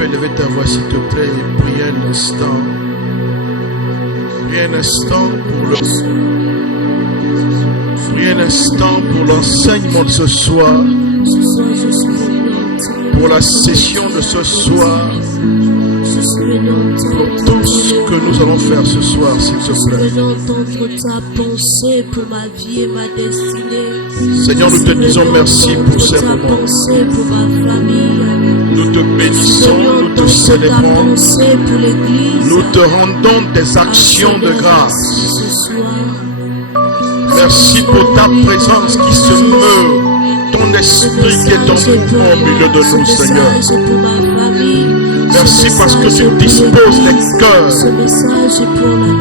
peux élever ta voix s'il te plaît et prier un instant. Priez un instant priez un instant pour l'enseignement de ce soir. Pour la session de ce soir. Pour tout ce que nous allons faire ce soir, s'il te plaît. Je veux entendre ta pensée pour ma vie et ma destinée. Seigneur, nous te disons merci pour ces moments. Pour ma famille. Nous te bénissons, nous te célébrons. Nous te rendons des actions de grâce. Merci pour ta présence qui se meurt. Ton esprit qui est en mouvement au milieu de nous, Seigneur. Merci parce que tu disposes les cœurs.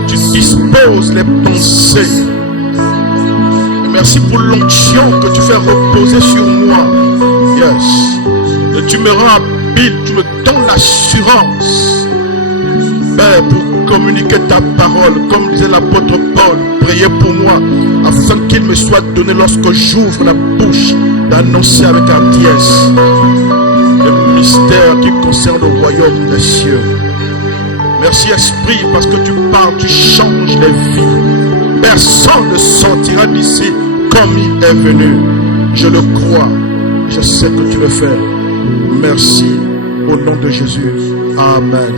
Tu disposes les pensées. Et merci pour l'onction que tu fais reposer sur moi. Yes. Et tu me rends habile, tu me donnes l'assurance. Père, pour communiquer ta parole, comme disait l'apôtre Paul, priez pour moi, afin qu'il me soit donné lorsque j'ouvre la bouche d'annoncer avec hardiesse le mystère qui concerne le royaume des cieux. Merci Esprit, parce que tu parles, tu changes les vies. Personne ne sortira d'ici comme il est venu. Je le crois, je sais que tu le fais. Merci au nom de Jésus. Amen.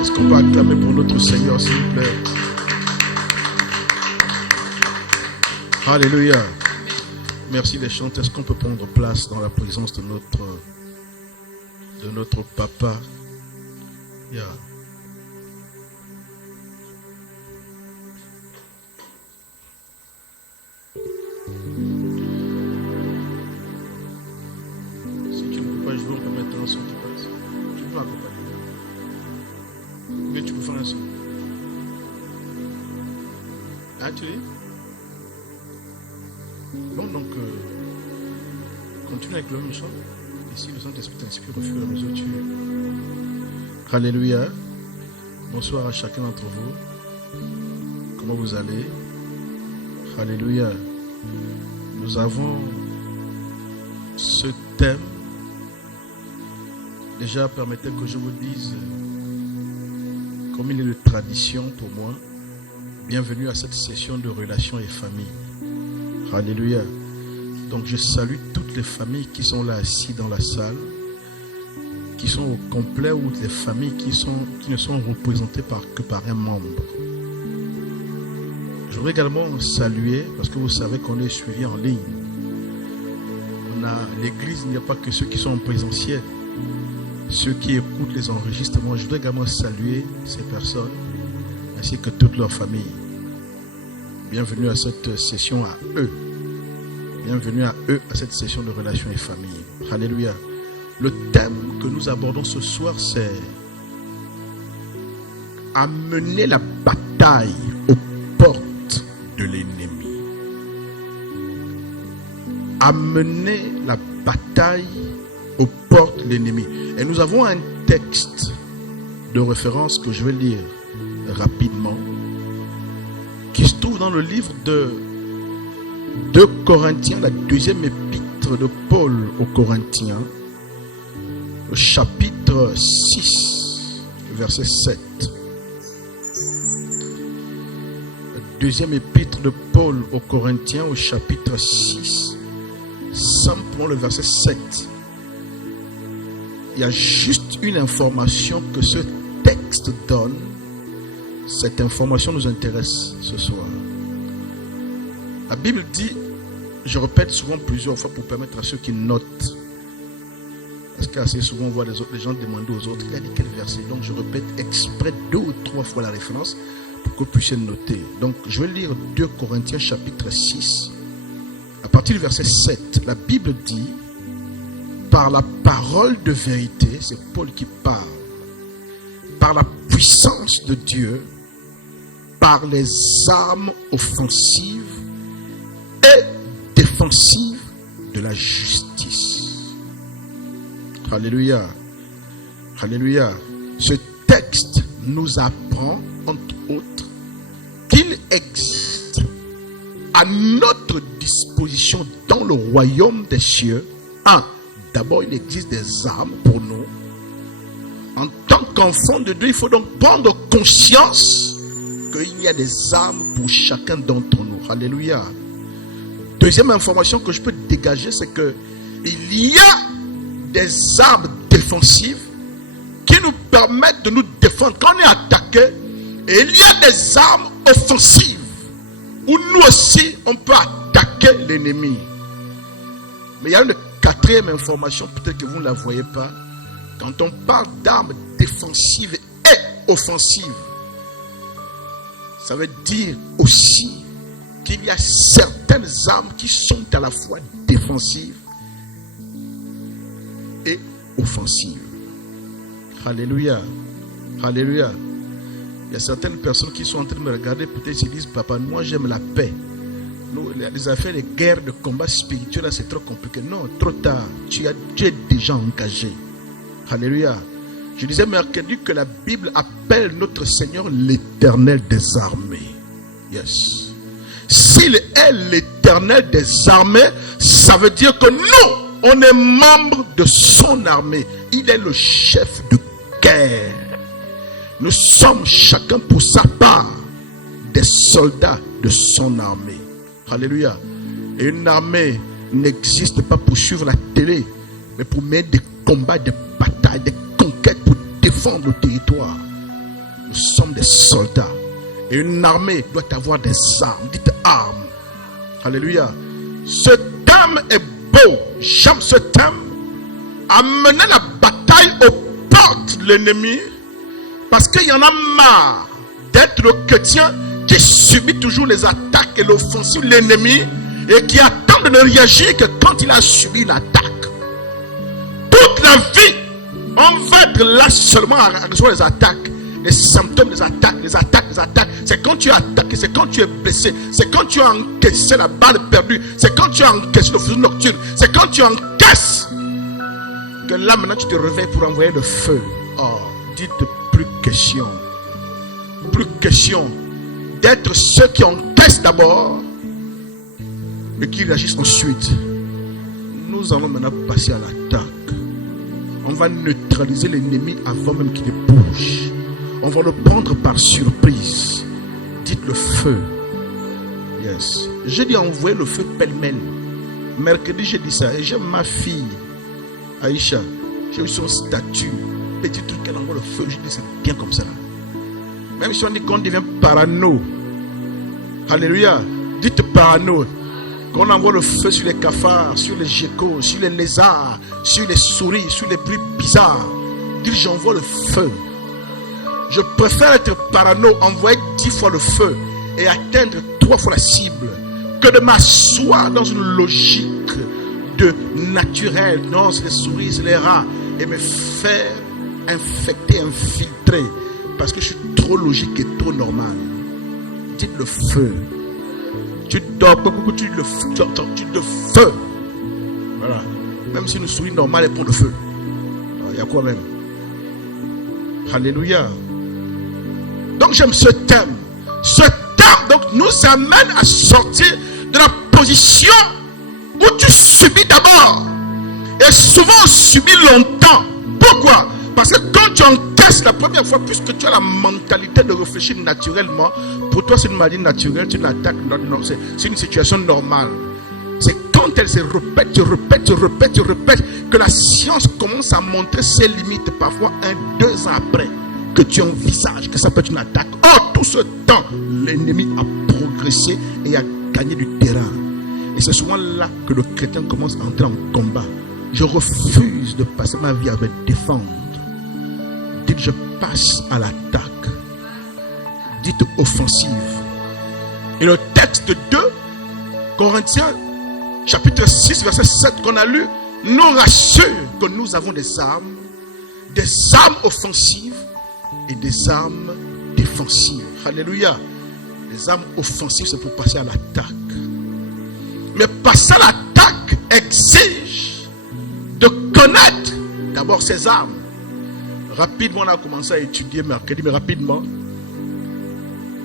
Est-ce qu'on peut acclamer pour notre Seigneur, s'il vous plaît? Alléluia. Merci les chanteurs. Est-ce qu'on peut prendre place dans la présence de notre papa? Yeah. Si tu ne peux pas jouer, on peut mettre un son qui passe. Tu peux accompagner. Mais tu peux faire un son. Ah, tu es? Bon, donc, continue avec le même chant. Et si le Saint-Esprit t'inspire au fur et à mesure, tu es. Alléluia. Bonsoir à chacun d'entre vous. Comment vous allez? Alléluia. Nous avons ce thème. Déjà, permettez que je vous dise, comme il est de tradition pour moi, bienvenue à cette session de relations et famille. Alléluia. Donc je salue toutes les familles qui sont là assises dans la salle, qui sont au complet, ou les familles qui ne sont représentées que par un membre. Je voudrais également saluer, parce que vous savez qu'on est suivi en ligne. L'église, il n'y a pas que ceux qui sont en présentiel, ceux qui écoutent les enregistrements. Je voudrais également saluer ces personnes, ainsi que toute leur famille. Bienvenue à cette session à eux. Bienvenue à eux, à cette session de relations et famille. Alléluia. Le thème que nous abordons ce soir, c'est amener la bataille aux portes de l'ennemi. Amener la bataille aux portes de l'ennemi. Et nous avons un texte de référence que je vais lire rapidement, qui se trouve dans le livre de 2 Corinthiens, la deuxième épître de Paul aux Corinthiens, au chapitre 6, verset 7. La deuxième épître de Paul aux Corinthiens, au chapitre 6, simplement le verset 7. Il y a juste une information que ce texte donne. Cette information nous intéresse ce soir. La Bible dit, je répète souvent plusieurs fois pour permettre à ceux qui notent, parce qu'assez souvent on voit les gens demander aux autres, il a dit quel verset? Donc je répète exprès 2 ou 3 fois la référence pour que vous puissiez noter. Donc je vais lire 2 Corinthiens chapitre 6, à partir du verset 7. La Bible dit, par la parole de vérité, c'est Paul qui parle, par la puissance de Dieu, par les armes offensives et défensives de la justice. Alléluia. Alléluia. Ce texte nous apprend, entre autres, qu'il existe à notre disposition dans le royaume des cieux. D'abord, il existe des armes pour nous. qu'enfant de Dieu, il faut donc prendre conscience qu'il y a des armes pour chacun d'entre nous. Alléluia. Deuxième information que je peux dégager, c'est que il y a des armes défensives qui nous permettent de nous défendre quand on est attaqué. Et il y a des armes offensives où nous aussi on peut attaquer l'ennemi. Mais il y a une quatrième information, peut-être que vous ne la voyez pas. Quand on parle d'armes défensives et offensives, ça veut dire aussi qu'il y a certaines armes qui sont à la fois défensives et offensives. Alléluia. Alléluia. Il y a certaines personnes qui sont en train de me regarder, peut-être ils disent, papa, moi j'aime la paix. Nous, les affaires de guerre, de combat spirituel, c'est trop compliqué. Non, trop tard. Tu es déjà engagé. Alléluia. Je disais mercredi que la Bible appelle notre Seigneur l'Éternel des armées. Yes. S'il est l'Éternel des armées, ça veut dire que nous, on est membre de son armée. Il est le chef de guerre. Nous sommes chacun pour sa part des soldats de son armée. Alléluia. Et une armée n'existe pas pour suivre la télé, mais pour mener des combats, des batailles, des conquêtes pour défendre le territoire. Nous sommes des soldats. Et une armée doit avoir des armes. Dites armes. Alléluia. Ce thème est beau. J'aime ce thème. Amener la bataille aux portes de l'ennemi. Parce qu'il y en a marre d'être le chrétien qui subit toujours les attaques et l'offensive de l'ennemi et qui attend de ne réagir que quand il a subi une attaque. Toute la vie, on va être là seulement à recevoir les attaques, les symptômes des attaques, les attaques, les attaques. C'est quand tu es attaqué, c'est quand tu es blessé, c'est quand tu as encaissé la balle perdue, c'est quand tu as encaissé le fusil nocturne, c'est quand tu encaisses que là maintenant tu te réveilles pour envoyer le feu. Oh, dites plus question. Plus question d'être ceux qui encaissent d'abord et qui réagissent ensuite. Nous allons maintenant passer à l'attaque. On va neutraliser l'ennemi avant même qu'il ne bouge. On va le prendre par surprise. Dites le feu. Yes. J'ai dit envoyer le feu pêle-mêle. Mercredi j'ai dit ça. Et j'aime ma fille Aïcha. J'ai eu son statut. Petit truc qu'elle envoie le feu. Je dis c'est bien comme ça. Même si on dit qu'on devient parano. Alléluia. Dites parano. Qu'on envoie le feu sur les cafards, sur les geckos, sur les lézards, sur les souris, sur les bruits bizarres. Dites j'envoie le feu. Je préfère être parano, envoyer 10 fois le feu et atteindre 3 fois la cible que de m'asseoir dans une logique de naturel. Non, c'est les souris, c'est les rats. Et me faire infecter, infiltrer. Parce que je suis trop logique et trop normal. Dites le feu. Tu dors beaucoup, tu le feu. Voilà. Même si une souris normale, elle prend le feu. Il y a quoi même? Alléluia. Donc j'aime ce thème. Ce thème donc, nous amène à sortir de la position où tu subis d'abord. Et souvent on subit longtemps. Pourquoi? Parce que quand tu encaisses la première fois, puisque tu as la mentalité de réfléchir naturellement, pour toi c'est une maladie naturelle, c'est une attaque, non, c'est une situation normale. C'est quand elle se répète, que la science commence à montrer ses limites, parfois 1-2 ans après, que tu envisages que ça peut être une attaque. Or, tout ce temps, l'ennemi a progressé et a gagné du terrain. Et c'est souvent là que le chrétien commence à entrer en combat. Je refuse de passer ma vie à me défendre. Dites je passe à l'attaque. Dites offensive. Et le texte de 2 Corinthiens chapitre 6 verset 7 qu'on a lu nous rassure que nous avons des armes offensives et des armes défensives. Alléluia. Les armes offensives c'est pour passer à l'attaque. Mais passer à l'attaque exige de connaître d'abord ses armes. Rapidement, on a commencé à étudier mercredi, mais rapidement.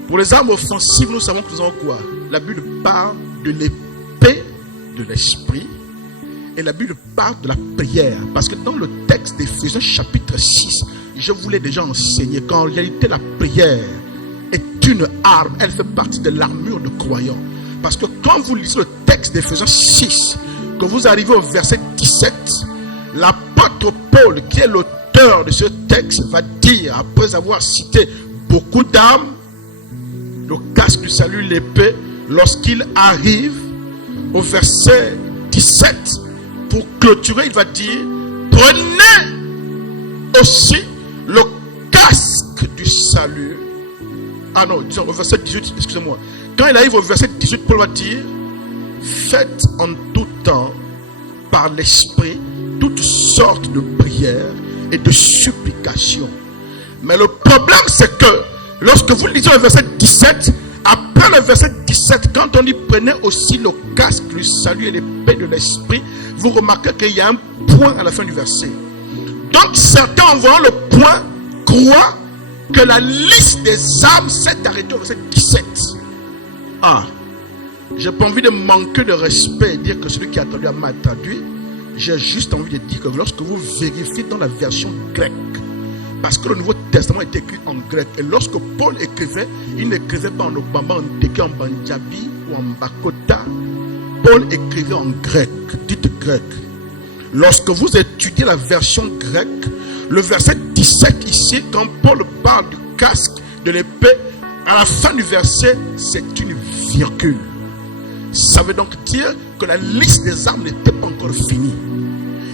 Pour les armes offensives, nous savons que nous avons quoi? La Bible parle de l'épée de l'esprit et la Bible parle de la prière. Parce que dans le texte d'Éphésiens chapitre 6, je vous l'ai déjà enseigné qu'en réalité la prière est une arme. Elle fait partie de l'armure de croyants. Parce que quand vous lisez le texte d'Éphésiens 6, que vous arrivez au verset 17, l'apôtre Paul, qui est l'auteur de ce texte, va dire, après avoir cité beaucoup d'armes, le casque du salut, l'épée, lorsqu'il arrive au verset 17, pour clôturer, il va dire, prenez aussi le casque du salut. Ah non, disons au verset 18, excusez-moi. Quand il arrive au verset 18, Paul va dire, faites en tout temps, par l'esprit, toutes sortes de prières et de supplications. Mais le problème, c'est que lorsque vous lisez le verset 17, après le verset 17, quand on dit prenez aussi le casque du salut et l'épée de l'esprit, vous remarquez qu'il y a un point à la fin du verset. Donc certains, en voyant le point, croient que la liste des armes s'est arrêtée au verset 17. Ah, j'ai pas envie de manquer de respect et dire que celui qui a traduit a mal traduit. J'ai juste envie de dire que lorsque vous vérifiez dans la version grecque, parce que le Nouveau Testament est écrit en grec, et lorsque Paul écrivait, il n'écrivait pas en Obama, en Teke, en Banjabi ou en Bakota. Paul écrivait en grec, dites grec. Lorsque vous étudiez la version grecque, le verset 17 ici, quand Paul parle du casque, de l'épée, à la fin du verset, c'est une virgule. Ça veut donc dire que la liste des armes n'était pas encore finie.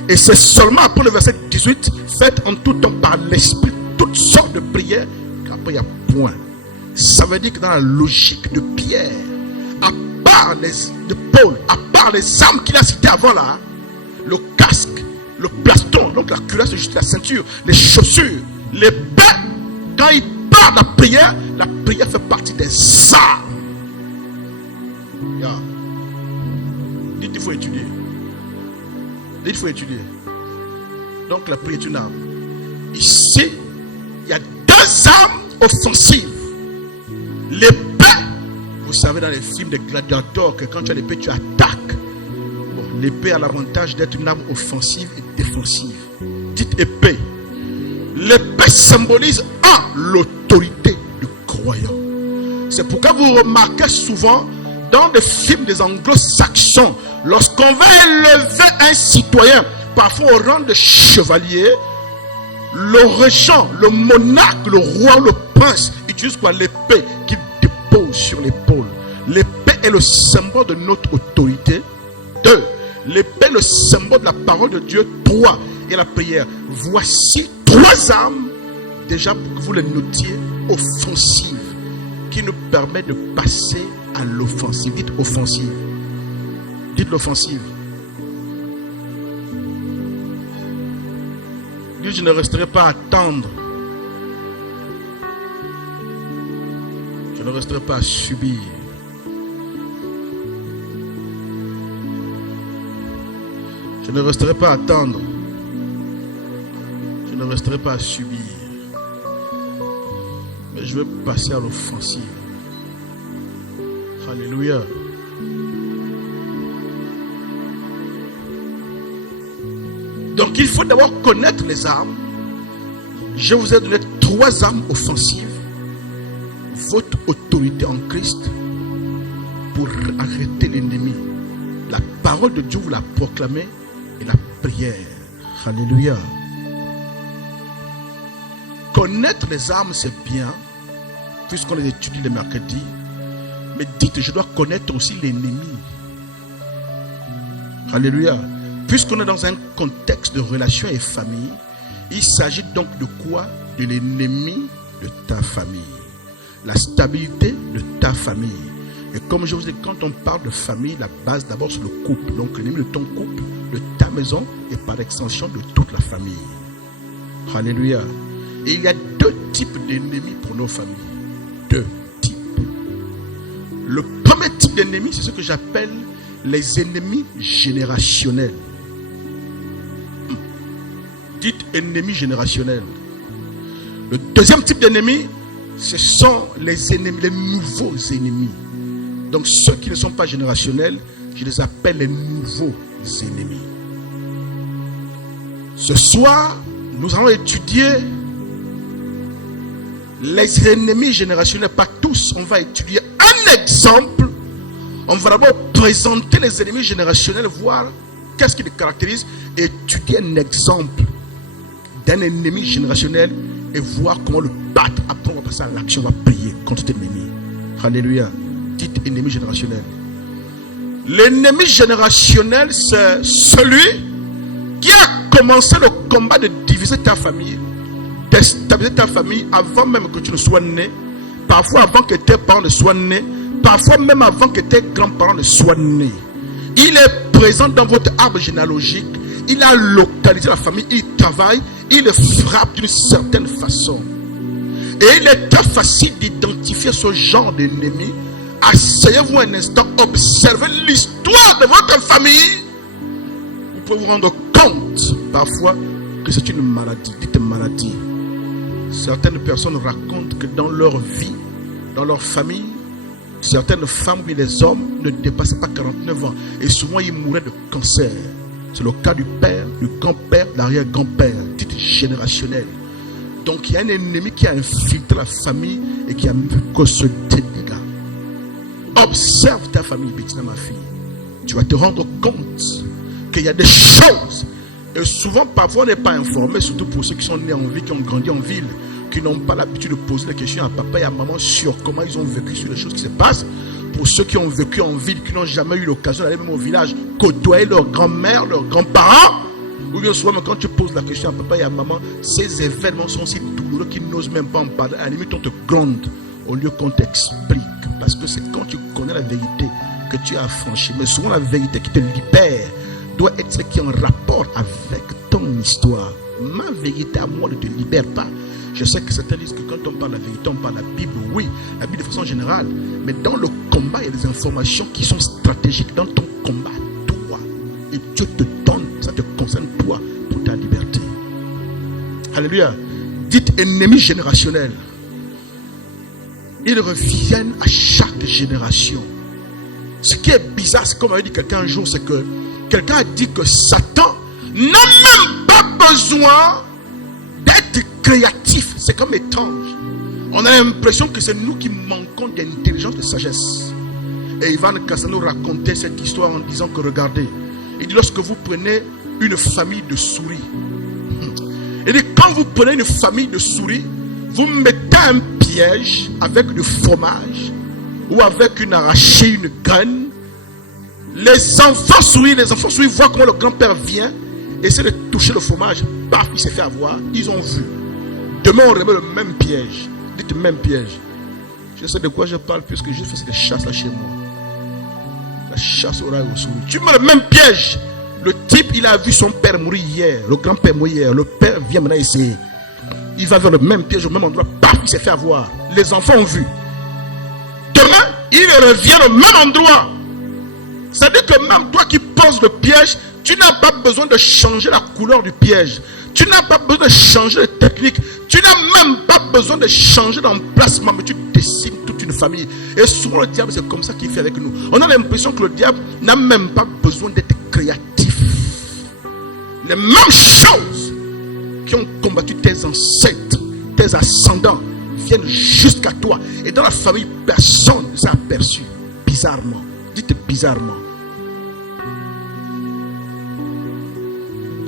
Et c'est seulement après le verset 18, faites en tout temps par l'esprit toutes sortes de prières, qu'après il y a point. Ça veut dire que dans la logique de Pierre, à part de Paul, à part les armes qu'il a citées avant là, le casque, le plaston, donc la cuirasse, juste la ceinture, les chaussures, l'épée, quand il parle de la prière fait partie des armes. Yeah. Dites, il faut étudier. Dites, il faut étudier. Donc la prière est une arme. Ici, il y a deux armes offensives. L'épée, vous savez dans les films des gladiateurs que quand tu as l'épée, tu attaques. Bon, l'épée a l'avantage d'être une arme offensive et défensive. Dites épée. L'épée symbolise l'autorité du croyant. C'est pourquoi vous remarquez souvent dans des films des anglo-saxons, lorsqu'on va élever un citoyen, parfois au rang de chevalier, le régent, le monarque, le roi, le prince, utilise quoi? L'épée qu'il dépose sur l'épaule. L'épée est le symbole de notre autorité. 2. L'épée est le symbole de la parole de Dieu. 3. Et la prière. Voici 3 armes, déjà pour que vous les notiez, offensives, qui nous permettent de passer à l'offensive. Dites offensive. Dites l'offensive. Dites, je ne resterai pas à attendre. Je ne resterai pas à subir. Je ne resterai pas à attendre. Je ne resterai pas à subir. Mais je vais passer à l'offensive. Alléluia. Donc il faut d'abord connaître les armes. Je vous ai donné 3 armes offensives. Votre autorité en Christ pour arrêter l'ennemi. La parole de Dieu, vous la proclamez, et la prière. Alléluia. Connaître les armes, c'est bien, puisqu'on les étudie le mercredi. Mais dites, je dois connaître aussi l'ennemi. Alléluia. Puisqu'on est dans un contexte de relation et famille, il s'agit donc de quoi? De l'ennemi de ta famille. La stabilité de ta famille. Et comme je vous dis, quand on parle de famille, la base d'abord c'est le couple. Donc l'ennemi de ton couple, de ta maison et par extension de toute la famille. Alléluia. Et il y a 2 types d'ennemis pour nos familles. 2 types. Le premier type d'ennemi, c'est ce que j'appelle les ennemis générationnels. Dites ennemis générationnels. Le deuxième type d'ennemis, ce sont les ennemis, les nouveaux ennemis. Donc ceux qui ne sont pas générationnels, je les appelle les nouveaux ennemis. Ce soir, nous allons étudier Les ennemis générationnels, pas tous, on va étudier un exemple. On va d'abord présenter les ennemis générationnels, voir qu'est-ce qui les caractérise, et étudier un exemple d'un ennemi générationnel et voir comment le battre. Après, on va passer à l'action, on va prier contre cet ennemi. Alléluia. Dites ennemi générationnel. L'ennemi générationnel, c'est celui qui a commencé le combat de diviser ta famille, déstabiliser ta famille avant même que tu ne sois né, parfois avant que tes parents ne soient nés, parfois même avant que tes grands-parents ne soient nés. Il est présent dans votre arbre généalogique, il a localisé la famille, il travaille, il frappe d'une certaine façon. Et il est très facile d'identifier ce genre d'ennemi. Asseyez-vous un instant, observez l'histoire de votre famille. Vous pouvez vous rendre compte parfois que c'est une maladie. Dites maladie. Certaines personnes racontent que dans leur vie, dans leur famille, certaines femmes et les hommes ne dépassaient pas 49 ans. Et souvent ils mouraient de cancer. C'est le cas du père, du grand-père, de l'arrière-grand-père. Dites générationnel. Donc il y a un ennemi qui a infiltré la famille et qui a causé ce dégât. Observe ta famille, Bettina, ma fille. Tu vas te rendre compte qu'il y a des choses. Et souvent, parfois, on n'est pas informé, surtout pour ceux qui sont nés en ville, qui ont grandi en ville, qui n'ont pas l'habitude de poser des questions à papa et à maman sur comment ils ont vécu, sur les choses qui se passent. Pour ceux qui ont vécu en ville, qui n'ont jamais eu l'occasion d'aller même au village, côtoyer leur grand-mère, leurs grands-parents. Ou bien souvent, quand tu poses la question à papa et à maman, ces événements sont si douloureux qu'ils n'osent même pas en parler. À la limite, on te gronde au lieu qu'on t'explique. Parce que c'est quand tu connais la vérité que tu as affranchi. Mais souvent, la vérité qui te libère doit être celle qui est en rapport avec ton histoire. Ma vérité à moi ne te libère pas. Je sais que certains disent que quand on parle de la vérité, on parle de la Bible. Oui, la Bible de façon générale. Mais dans le combat, il y a des informations qui sont stratégiques dans ton combat. Toi. Et Dieu te donne, ça te concerne toi, pour ta liberté. Alléluia. Dites ennemi générationnel. Ils reviennent à chaque génération. Ce qui est bizarre, c'est comme avait dit quelqu'un un jour, c'est que quelqu'un a dit que Satan n'a même pas besoin d'être créatif. C'est comme étrange. On a l'impression que c'est nous qui manquons d'intelligence, de sagesse. Et Ivan Cassano racontait cette histoire en disant que regardez, il dit lorsque vous prenez une famille de souris, il dit quand vous prenez une famille de souris, vous mettez un piège avec du fromage ou avec une arachide, une graine. Les enfants souris voient comment le grand-père vient, essaie de toucher le fromage. Paf, il s'est fait avoir. Ils ont vu. Demain, on remet le même piège. Dites même piège. Je sais de quoi je parle puisque je fais cette chasse là chez moi. La chasse au rail aux souris. Tu mets le même piège. Le type, il a vu son père mourir hier. Le grand-père mourir hier. Le père vient maintenant essayer. Il va vers le même piège au même endroit. Paf, il s'est fait avoir. Les enfants ont vu. Demain, il revient au même endroit. C'est-à-dire que même toi qui poses le piège, tu n'as pas besoin de changer la couleur du piège. Tu n'as pas besoin de changer de technique. Tu n'as même pas besoin de changer d'emplacement. Mais tu dessines toute une famille. Et souvent le diable, c'est comme ça qu'il fait avec nous. On a l'impression que le diable n'a même pas besoin d'être créatif. Les mêmes choses qui ont combattu tes ancêtres, tes ascendants, viennent jusqu'à toi. Et dans la famille, personne ne s'est aperçu. Bizarrement. Dites bizarrement.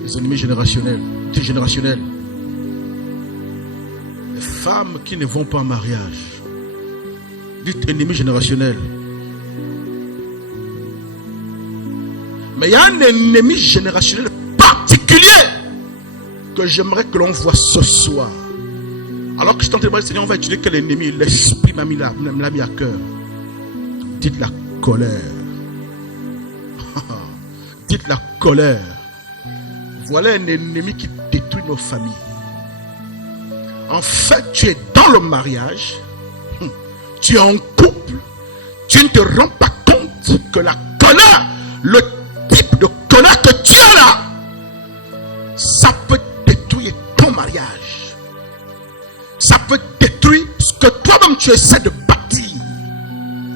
Les ennemis générationnels. Dites générationnels. Les femmes qui ne vont pas en mariage. Dites ennemis générationnels. Mais il y a un ennemi générationnel particulier que j'aimerais que l'on voit ce soir. Alors que je t'entends parler, Seigneur, on va étudier quel ennemi. L'esprit m'a mis à cœur. Dites la colère. Dites la colère. Voilà un ennemi qui détruit nos familles. En fait, tu es dans le mariage, tu es en couple, tu ne te rends pas compte que la colère, le type de colère que tu as là, ça peut détruire ton mariage. Ça peut détruire ce que toi-même tu essaies de bâtir.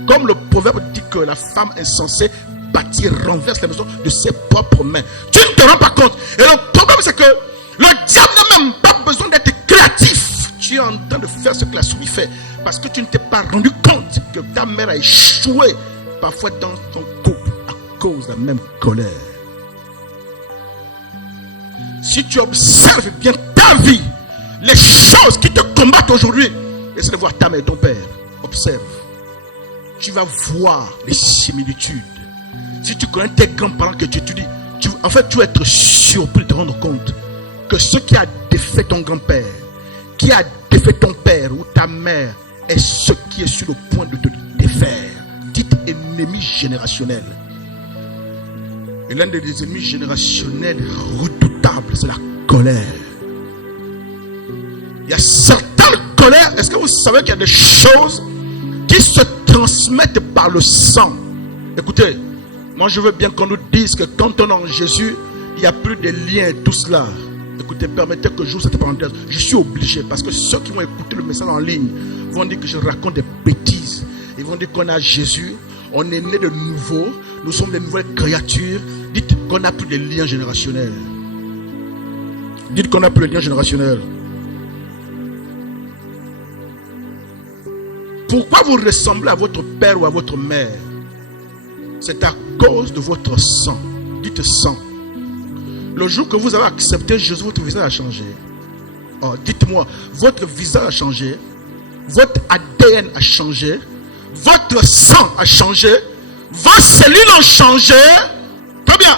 Comme le proverbe dit que la femme insensée bâtit, renverse la maison de ses propres mains. Tu ne te rends pas compte. Et le problème c'est que le diable n'a même pas besoin d'être créatif. Tu es en train de faire ce que la souris fait. Parce que tu ne t'es pas rendu compte que ta mère a échoué parfois dans ton couple à cause de la même colère. Si tu observes bien ta vie, les choses qui te combattent aujourd'hui, essaie de voir ta mère et ton père. Observe. Tu vas voir les similitudes. Si tu connais tes grands-parents que tu étudies, en fait, tu vas être surpris de te rendre compte que ce qui a défait ton grand-père, qui a défait ton père ou ta mère, est ce qui est sur le point de te défaire. Dites ennemi générationnel. Et l'un des ennemis générationnels redoutables, c'est la colère. Il y a certaines colères. Est-ce que vous savez qu'il y a des choses qui se transmettent par le sang? Écoutez, moi je veux bien qu'on nous dise que quand on est en Jésus, il n'y a plus de liens et tout cela. Écoutez, permettez que j'ouvre cette parenthèse. Je suis obligé parce que ceux qui vont écouter le message en ligne vont dire que je raconte des bêtises. Ils vont dire qu'on a Jésus, on est né de nouveau, nous sommes des nouvelles créatures. Dites qu'on n'a plus de liens générationnels. Dites qu'on n'a plus de liens générationnels. Pourquoi vous ressemblez à votre père ou à votre mère? C'est à cause de votre sang. Dites sang. Le jour que vous avez accepté Jésus, votre visage a changé. Oh, dites-moi, votre visage a changé. Votre ADN a changé. Votre sang a changé. Vos cellules ont changé. Très bien.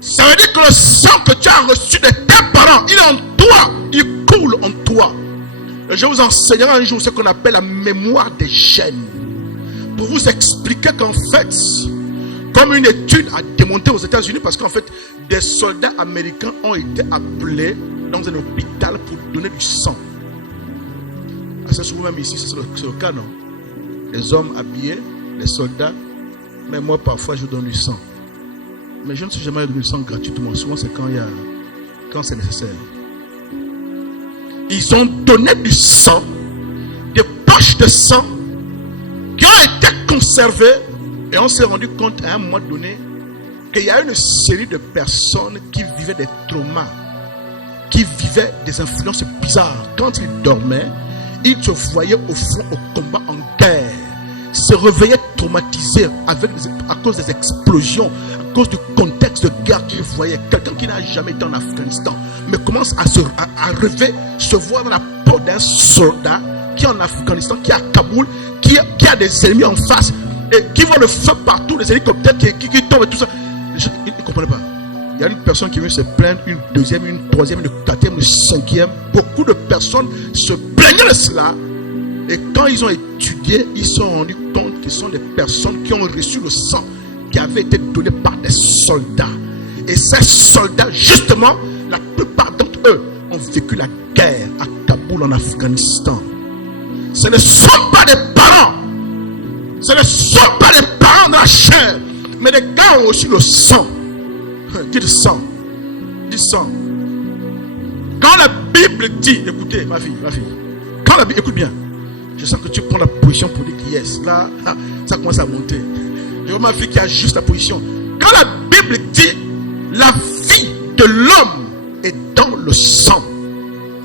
Ça veut dire que le sang que tu as reçu de tes parents, il est en toi. Il coule en toi. Et je vous enseignerai un jour ce qu'on appelle la mémoire des gènes. Pour vous expliquer qu'en fait, comme une étude a démontré aux États-Unis, parce qu'en fait, des soldats américains ont été appelés dans un hôpital pour donner du sang. Assez souvent, même ici, c'est le cas, non? Les hommes habillés, les soldats, mais moi, parfois, je donne du sang. Mais je ne suis jamais donné du sang gratuitement. Souvent, c'est quand c'est nécessaire. Ils ont donné du sang, des poches de sang qui ont été conservées. Et on s'est rendu compte à un moment donné qu'il y a une série de personnes qui vivaient des traumas, qui vivaient des influences bizarres. Quand ils dormaient, ils se voyaient au front, au combat, en guerre, se réveillaient traumatisés à cause des explosions, à cause du contexte de guerre qu'ils voyaient. Quelqu'un qui n'a jamais été en Afghanistan, mais commence à rêver, se voir dans la peau d'un soldat qui est en Afghanistan, qui est à Kaboul, qui a des ennemis en face, et qui voit le feu partout, les hélicoptères qui tombent et tout ça. Ils ne comprenaient pas. Il y a une personne qui veut se plaindre, une deuxième, une troisième, une quatrième, une cinquième. Beaucoup de personnes se plaignaient de cela. Et quand ils ont étudié, ils se sont rendus compte qu'ils sont des personnes qui ont reçu le sang qui avait été donné par des soldats. Et ces soldats, justement, la plupart d'entre eux ont vécu la guerre à Kaboul, en Afghanistan. Ce ne sont pas des parents. Ce ne sont pas des parents de la chair, mais des gars ont aussi le sang. Dites sang. Dites sang. Quand la Bible dit, écoutez, ma fille, quand la Bible, écoute bien, je sens que tu prends la position pour dire que yes, là, ça commence à monter. Je vois ma fille qui a juste la position. Quand la Bible dit, la vie de l'homme est dans le sang,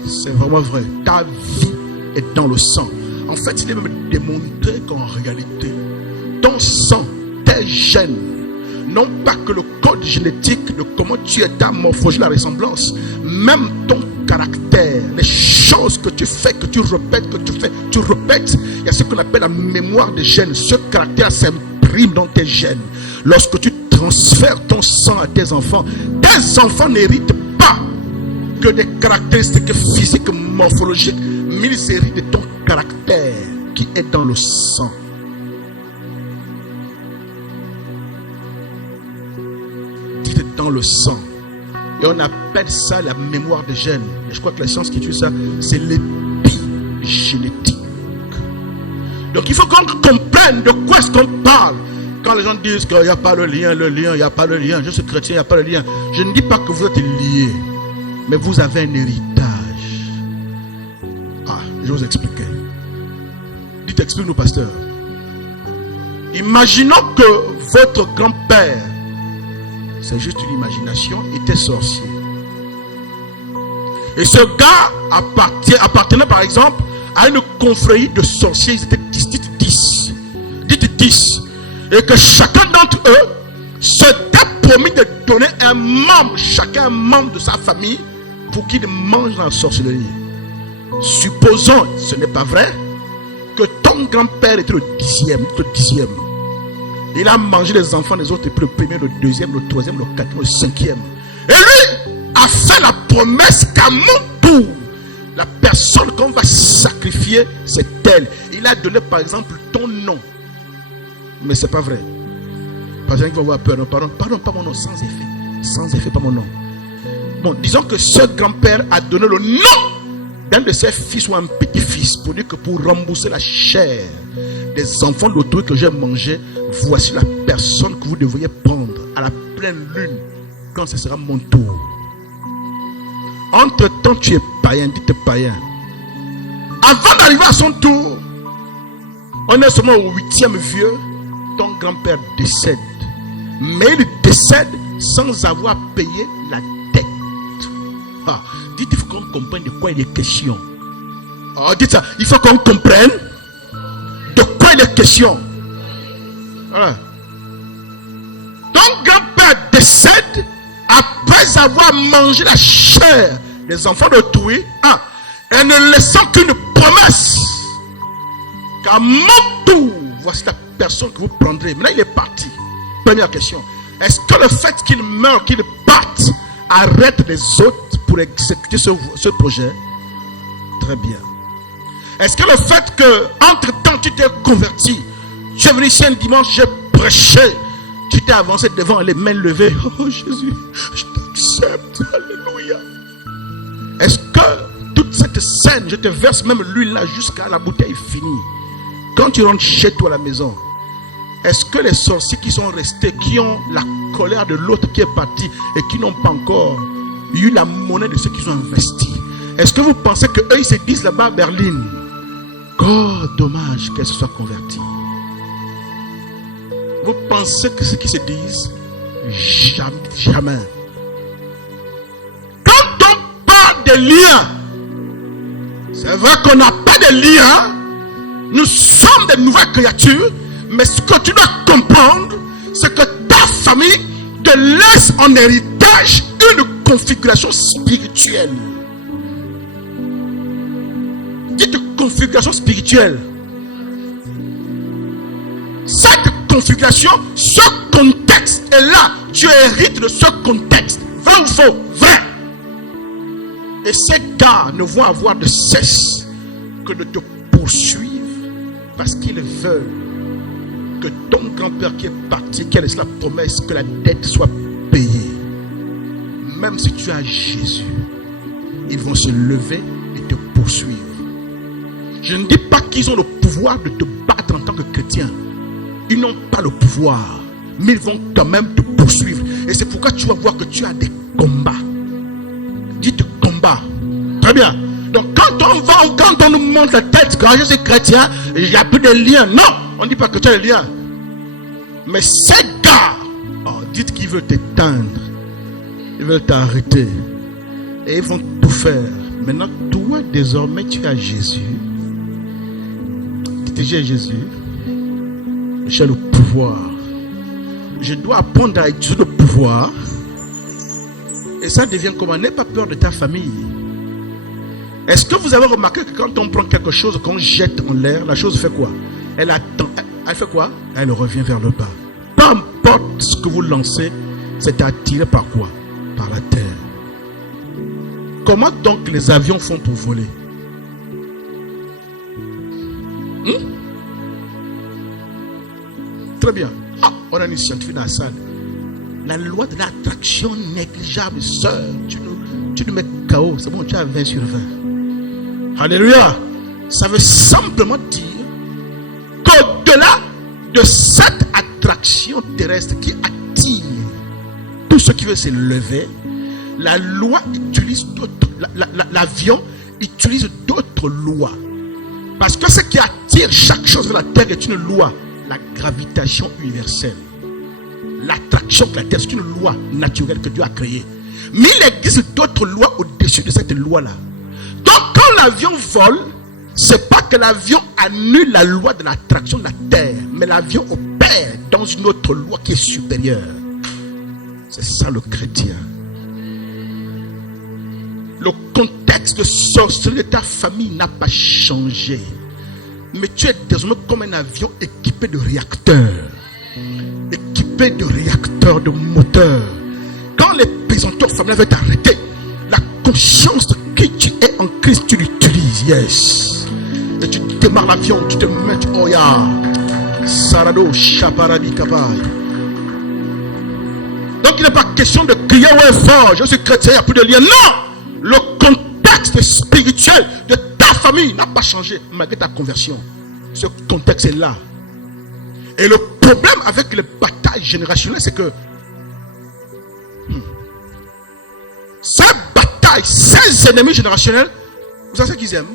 c'est vraiment vrai. Ta vie est dans le sang. En fait, il est même démontré qu'en réalité, ton sang, tes gènes, non pas que le code génétique de comment tu es, ta morphologie, la ressemblance, même ton caractère, les choses que tu fais, que tu répètes, tu répètes, il y a ce qu'on appelle la mémoire des gènes. Ce caractère s'imprime dans tes gènes. Lorsque tu transfères ton sang à tes enfants n'héritent pas que des caractéristiques physiques, morphologiques, mais ils héritent de ton caractère qui est dans le sang. Dites dans le sang. Et on appelle ça la mémoire des gènes. Et je crois que la science qui tue ça, c'est l'épigénétique. Donc il faut qu'on comprenne de quoi est-ce qu'on parle. Quand les gens disent qu'il n'y a pas le lien, il n'y a pas le lien, je suis chrétien, il n'y a pas le lien. Je ne dis pas que vous êtes liés, mais vous avez un héritage. Ah, je vais vous expliquer. Dites, explique-nous, pasteur. Imaginons que votre grand-père, c'est juste une imagination, était sorcier. Et ce gars appartenait par exemple à une confrérie de sorciers. Ils étaient 10. Dites 10. Et que chacun d'entre eux s'était promis de donner chacun un membre de sa famille pour qu'il mange dans la sorcellerie. Supposons, ce n'est pas vrai, que ton grand-père était le 10e. Il a mangé les enfants des autres, et puis le premier, le deuxième, le troisième, le quatrième, le cinquième. Et lui a fait la promesse qu'à mon tour, la personne qu'on va sacrifier, c'est elle. Il a donné par exemple ton nom. Mais c'est pas vrai. Parce qu'il va avoir peur. Non, pardon, pas mon nom, sans effet. Sans effet, pas mon nom. Bon, disons que ce grand-père a donné le nom d'un de ses fils ou un petit-fils pour dire que pour rembourser la chair des enfants d'autrui que j'ai mangé, voici la personne que vous devriez prendre à la pleine lune quand ce sera mon tour. Entre temps, tu es païen, dites païen. Avant d'arriver à son tour, on est seulement au 8e vieux, ton grand-père décède. Mais il décède sans avoir payé la dette. Dites, il faut qu'on comprenne de quoi il est question. Dites ça, il faut qu'on comprenne de quoi il est question. Ton grand-père décède après avoir mangé la chair des enfants d'autrui, et ne laissant qu'une promesse qu'à mon tour, voici la personne que vous prendrez. Maintenant, il est parti. Première question. Est-ce que le fait qu'il meure, qu'il parte, arrête les autres pour exécuter ce projet? Très bien. Est-ce que le fait que, entre-temps, tu t'es converti, tu es venu ici un dimanche, j'ai prêché, tu t'es avancé devant les mains levées, oh Jésus, je t'accepte, alléluia. Est-ce que toute cette scène, je te verse même l'huile là jusqu'à la bouteille finie? Quand tu rentres chez toi à la maison, est-ce que les sorciers qui sont restés, qui ont la colère de l'autre qui est parti et qui n'ont pas encore eu la monnaie de ceux qui ont investi, est-ce que vous pensez qu'eux ils se disent là-bas à Berlin, oh dommage qu'elle se soit convertie? Vous pensez que ce qu'ils se disent? Jamais. Quand on parle de liens, c'est vrai qu'on n'a pas de liens. Nous sommes des nouvelles créatures, mais ce que tu dois comprendre, c'est que ta famille te laisse en héritage une configuration spirituelle. Dites configuration spirituelle. Cette configuration, ce contexte est là. Tu hérites de ce contexte. Vrai ou faux? Vrai. Et ces gars ne vont avoir de cesse que de te poursuivre parce qu'ils veulent que ton grand-père qui est parti, qu'elle laisse la promesse que la dette soit payée. Même si tu as Jésus, ils vont se lever et te poursuivre. Je ne dis pas qu'ils ont le pouvoir de te battre en tant que chrétien. Ils n'ont pas le pouvoir, mais ils vont quand même te poursuivre. Et c'est pourquoi tu vas voir que tu as des combats. Dites combat. Très bien. Donc quand on nous montre la tête, quand je suis chrétien, il n'y a plus de lien. Non, on ne dit pas que tu as des liens. Mais ces gars, dites qu'ils veulent t'éteindre. Ils veulent t'arrêter. Et ils vont tout faire. Maintenant, toi, désormais, tu as Jésus. J'ai Jésus. J'ai le pouvoir. Je dois apprendre à utiliser le pouvoir. Et ça devient comment? N'aie pas peur de ta famille. Est-ce que vous avez remarqué que quand on prend quelque chose, qu'on jette en l'air, la chose fait quoi? Elle attend. Elle fait quoi? Elle revient vers le bas. Peu importe ce que vous lancez, c'est attiré par quoi? Par la terre. Comment donc les avions font pour voler? Très bien. On a une scientifique dans la salle. La loi de l'attraction négligeable, sœur, tu nous mets KO. C'est bon, tu as 20 sur 20. Alléluia. Ça veut simplement dire qu'au-delà de cette attraction terrestre qui attire tout ce qui veut se lever, la loi utilise d'autres. L'avion utilise d'autres lois. Parce que ce qui attire chaque chose vers la terre est une loi. La gravitation universelle. L'attraction de la terre, c'est une loi naturelle que Dieu a créée. Mais il existe d'autres lois au-dessus de cette loi-là. Donc quand l'avion vole, c'est pas que l'avion annule la loi de l'attraction de la Terre, mais l'avion opère dans une autre loi qui est supérieure. C'est ça le chrétien. Le contexte de sorcellerie de ta famille n'a pas changé. Mais tu es désormais comme un avion équipé de réacteurs. Équipé de réacteurs, de moteurs. Quand les pesanteurs familiales veulent t'arrêter, la conscience de qui tu es en Christ, tu l'utilises. Yes. Et tu démarres l'avion, tu te mets, oh ya. Sarado, Chaparabi, Kabai. Donc il n'est pas question de crier ouais fort, je suis chrétien, il n'y a plus de lien. Non! Le contexte spirituel de ta famille n'a pas changé malgré ta conversion. Ce contexte est là. Et le problème avec les batailles générationnelles, c'est que ces batailles, ces ennemis générationnels, vous savez ce qu'ils aiment?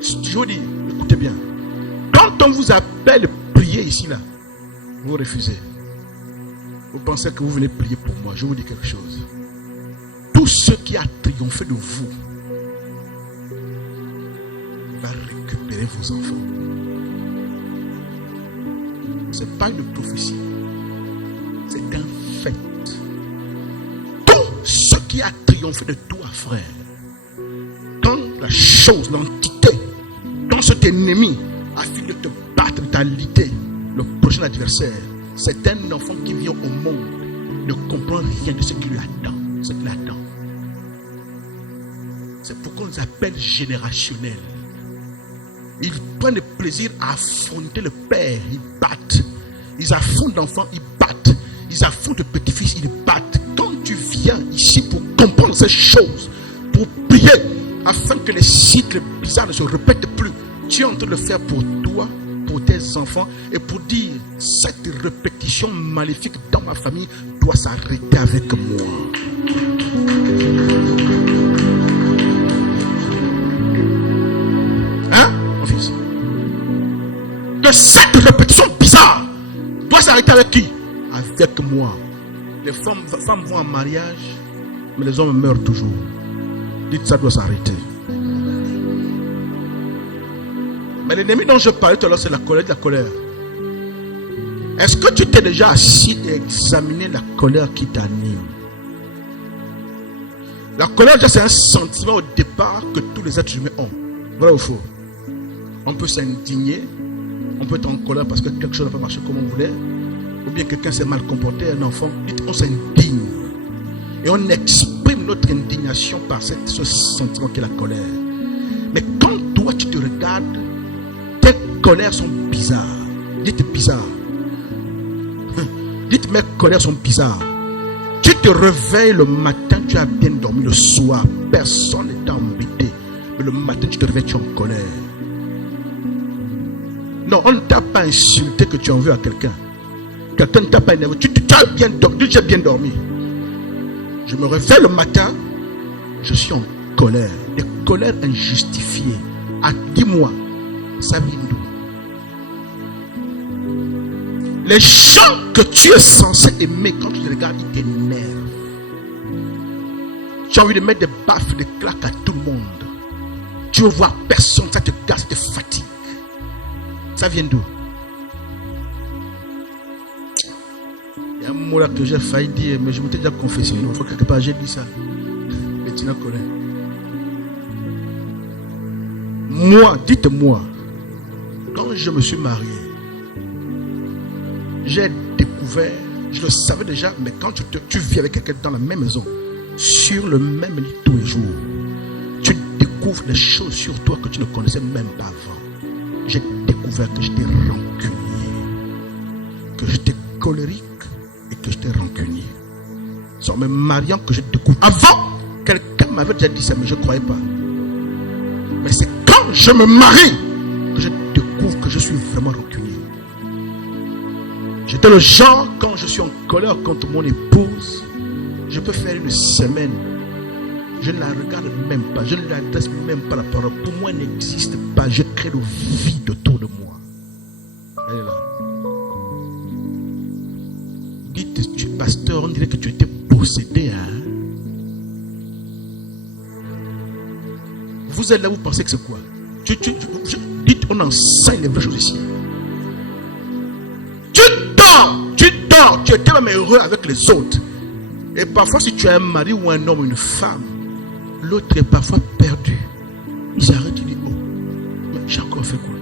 Je vous dis, écoutez bien. Quand on vous appelle prier ici, là, vous refusez. Vous pensez que vous venez prier pour moi. Je vous dis quelque chose. Tout ce qui a triomphé de vous va récupérer vos enfants. Ce n'est pas une prophétie. C'est un fait. Tout ce qui a triomphé de toi, frère, quand la chose, l'entité, quand cet ennemi a fini de te battre, de t'aliter, le prochain adversaire, c'est un enfant qui vient au monde, ne comprend rien de ce qui lui attend. Ce qui l'attend. C'est pourquoi on les appelle générationnels. Ils prennent le plaisir à affronter le père, ils battent. Ils affrontent l'enfant, ils battent. Ils affrontent le petit-fils, ils battent. Quand tu viens ici pour comprendre ces choses, pour prier, afin que les cycles bizarres ne se répètent plus, tu es en train de le faire pour toi, pour tes enfants, et pour dire, cette répétition maléfique dans ma famille doit s'arrêter avec moi. Hein, mon fils? Que cette répétition bizarre doit s'arrêter avec qui? Avec moi. Les femmes vont en mariage, mais les hommes meurent toujours. Dites, ça doit s'arrêter. Mais l'ennemi dont je parlais tout à l'heure, c'est la colère. Est-ce que tu t'es déjà assis et examiné la colère qui t'anime? La colère, c'est un sentiment au départ que tous les êtres humains ont. Vrai ou faux? On peut s'indigner, on peut être en colère parce que quelque chose n'a pas marché comme on voulait, ou bien quelqu'un s'est mal comporté, un enfant, on s'indigne. Et on exprime notre indignation par ce sentiment qui est la colère. Mais quand toi tu te regardes, tes colères sont bizarres. Dites bizarres. Dites mes colères sont bizarres. Tu te réveilles le matin, tu as bien dormi le soir, personne n'est embêté. Mais le matin tu te réveilles, tu es en colère. Non, on ne t'a pas insulté que tu en veux à quelqu'un. Quelqu'un ne t'a pas énervé. Tu as bien dormi, tu as bien dormi. Je me réveille le matin, je suis en colère. Des colères injustifiées. Ah, dis-moi, ça vient d'où? Les gens que tu es censé aimer, quand tu les regardes, ils t'énervent. Tu as envie de mettre des baffes, des claques à tout le monde. Tu veux voir personne, ça te casse, ça te fatigue. Ça vient d'où? Il y a un mot là que j'ai failli dire, mais je m'étais déjà confessé. Il faut quelque part, j'ai dit ça. Et tu la connais. Moi, dites-moi, quand je me suis marié, j'ai découvert, je le savais déjà, mais quand tu vis avec quelqu'un dans la même maison, sur le même lit tous les jours, tu découvres des choses sur toi que tu ne connaissais même pas avant. J'ai découvert que j'étais rancunier, que j'étais colérique et que j'étais rancunier. C'est en me mariant que je découvre. Avant, quelqu'un m'avait déjà dit ça, mais je ne croyais pas. Mais c'est quand je me marie que je découvre que je suis vraiment rancunier. J'étais le genre, quand je suis en colère contre mon épouse, je peux faire une semaine. Je ne la regarde même pas. Je ne lui adresse même pas la parole. Pour moi, elle n'existe pas. Je crée le vide autour de moi. Elle est là. Dites, pasteur, on dirait que tu étais possédé. Hein? vous êtes là, vous pensez que c'est quoi? Dites, on enseigne les vraies choses ici. Tu dors, tu es tellement heureux avec les autres. Et parfois, si tu as un mari ou un homme ou une femme, l'autre est parfois perdu. Il s'arrête, il dit, oh, mais j'ai encore fait quoi?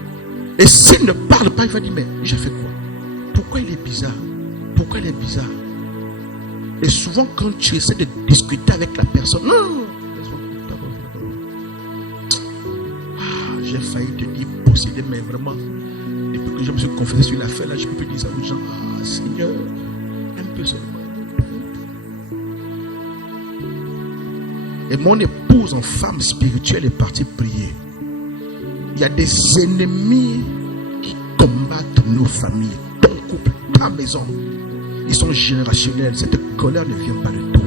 Et s'il ne parle pas, il va dire, mais j'ai fait quoi? Pourquoi il est bizarre? Pourquoi il est bizarre? Et souvent, quand tu essaies de discuter avec la personne, non, j'ai failli te dire posséder, mais vraiment, depuis que je me suis confessé sur l'affaire, là, je peux plus dire ça aux gens. Ah, Seigneur, un peu seulement. Et mon épouse en femme spirituelle est partie prier. Il y a des ennemis qui combattent nos familles, ton couple, ta maison. Ils sont générationnels. Cette colère ne vient pas de toi.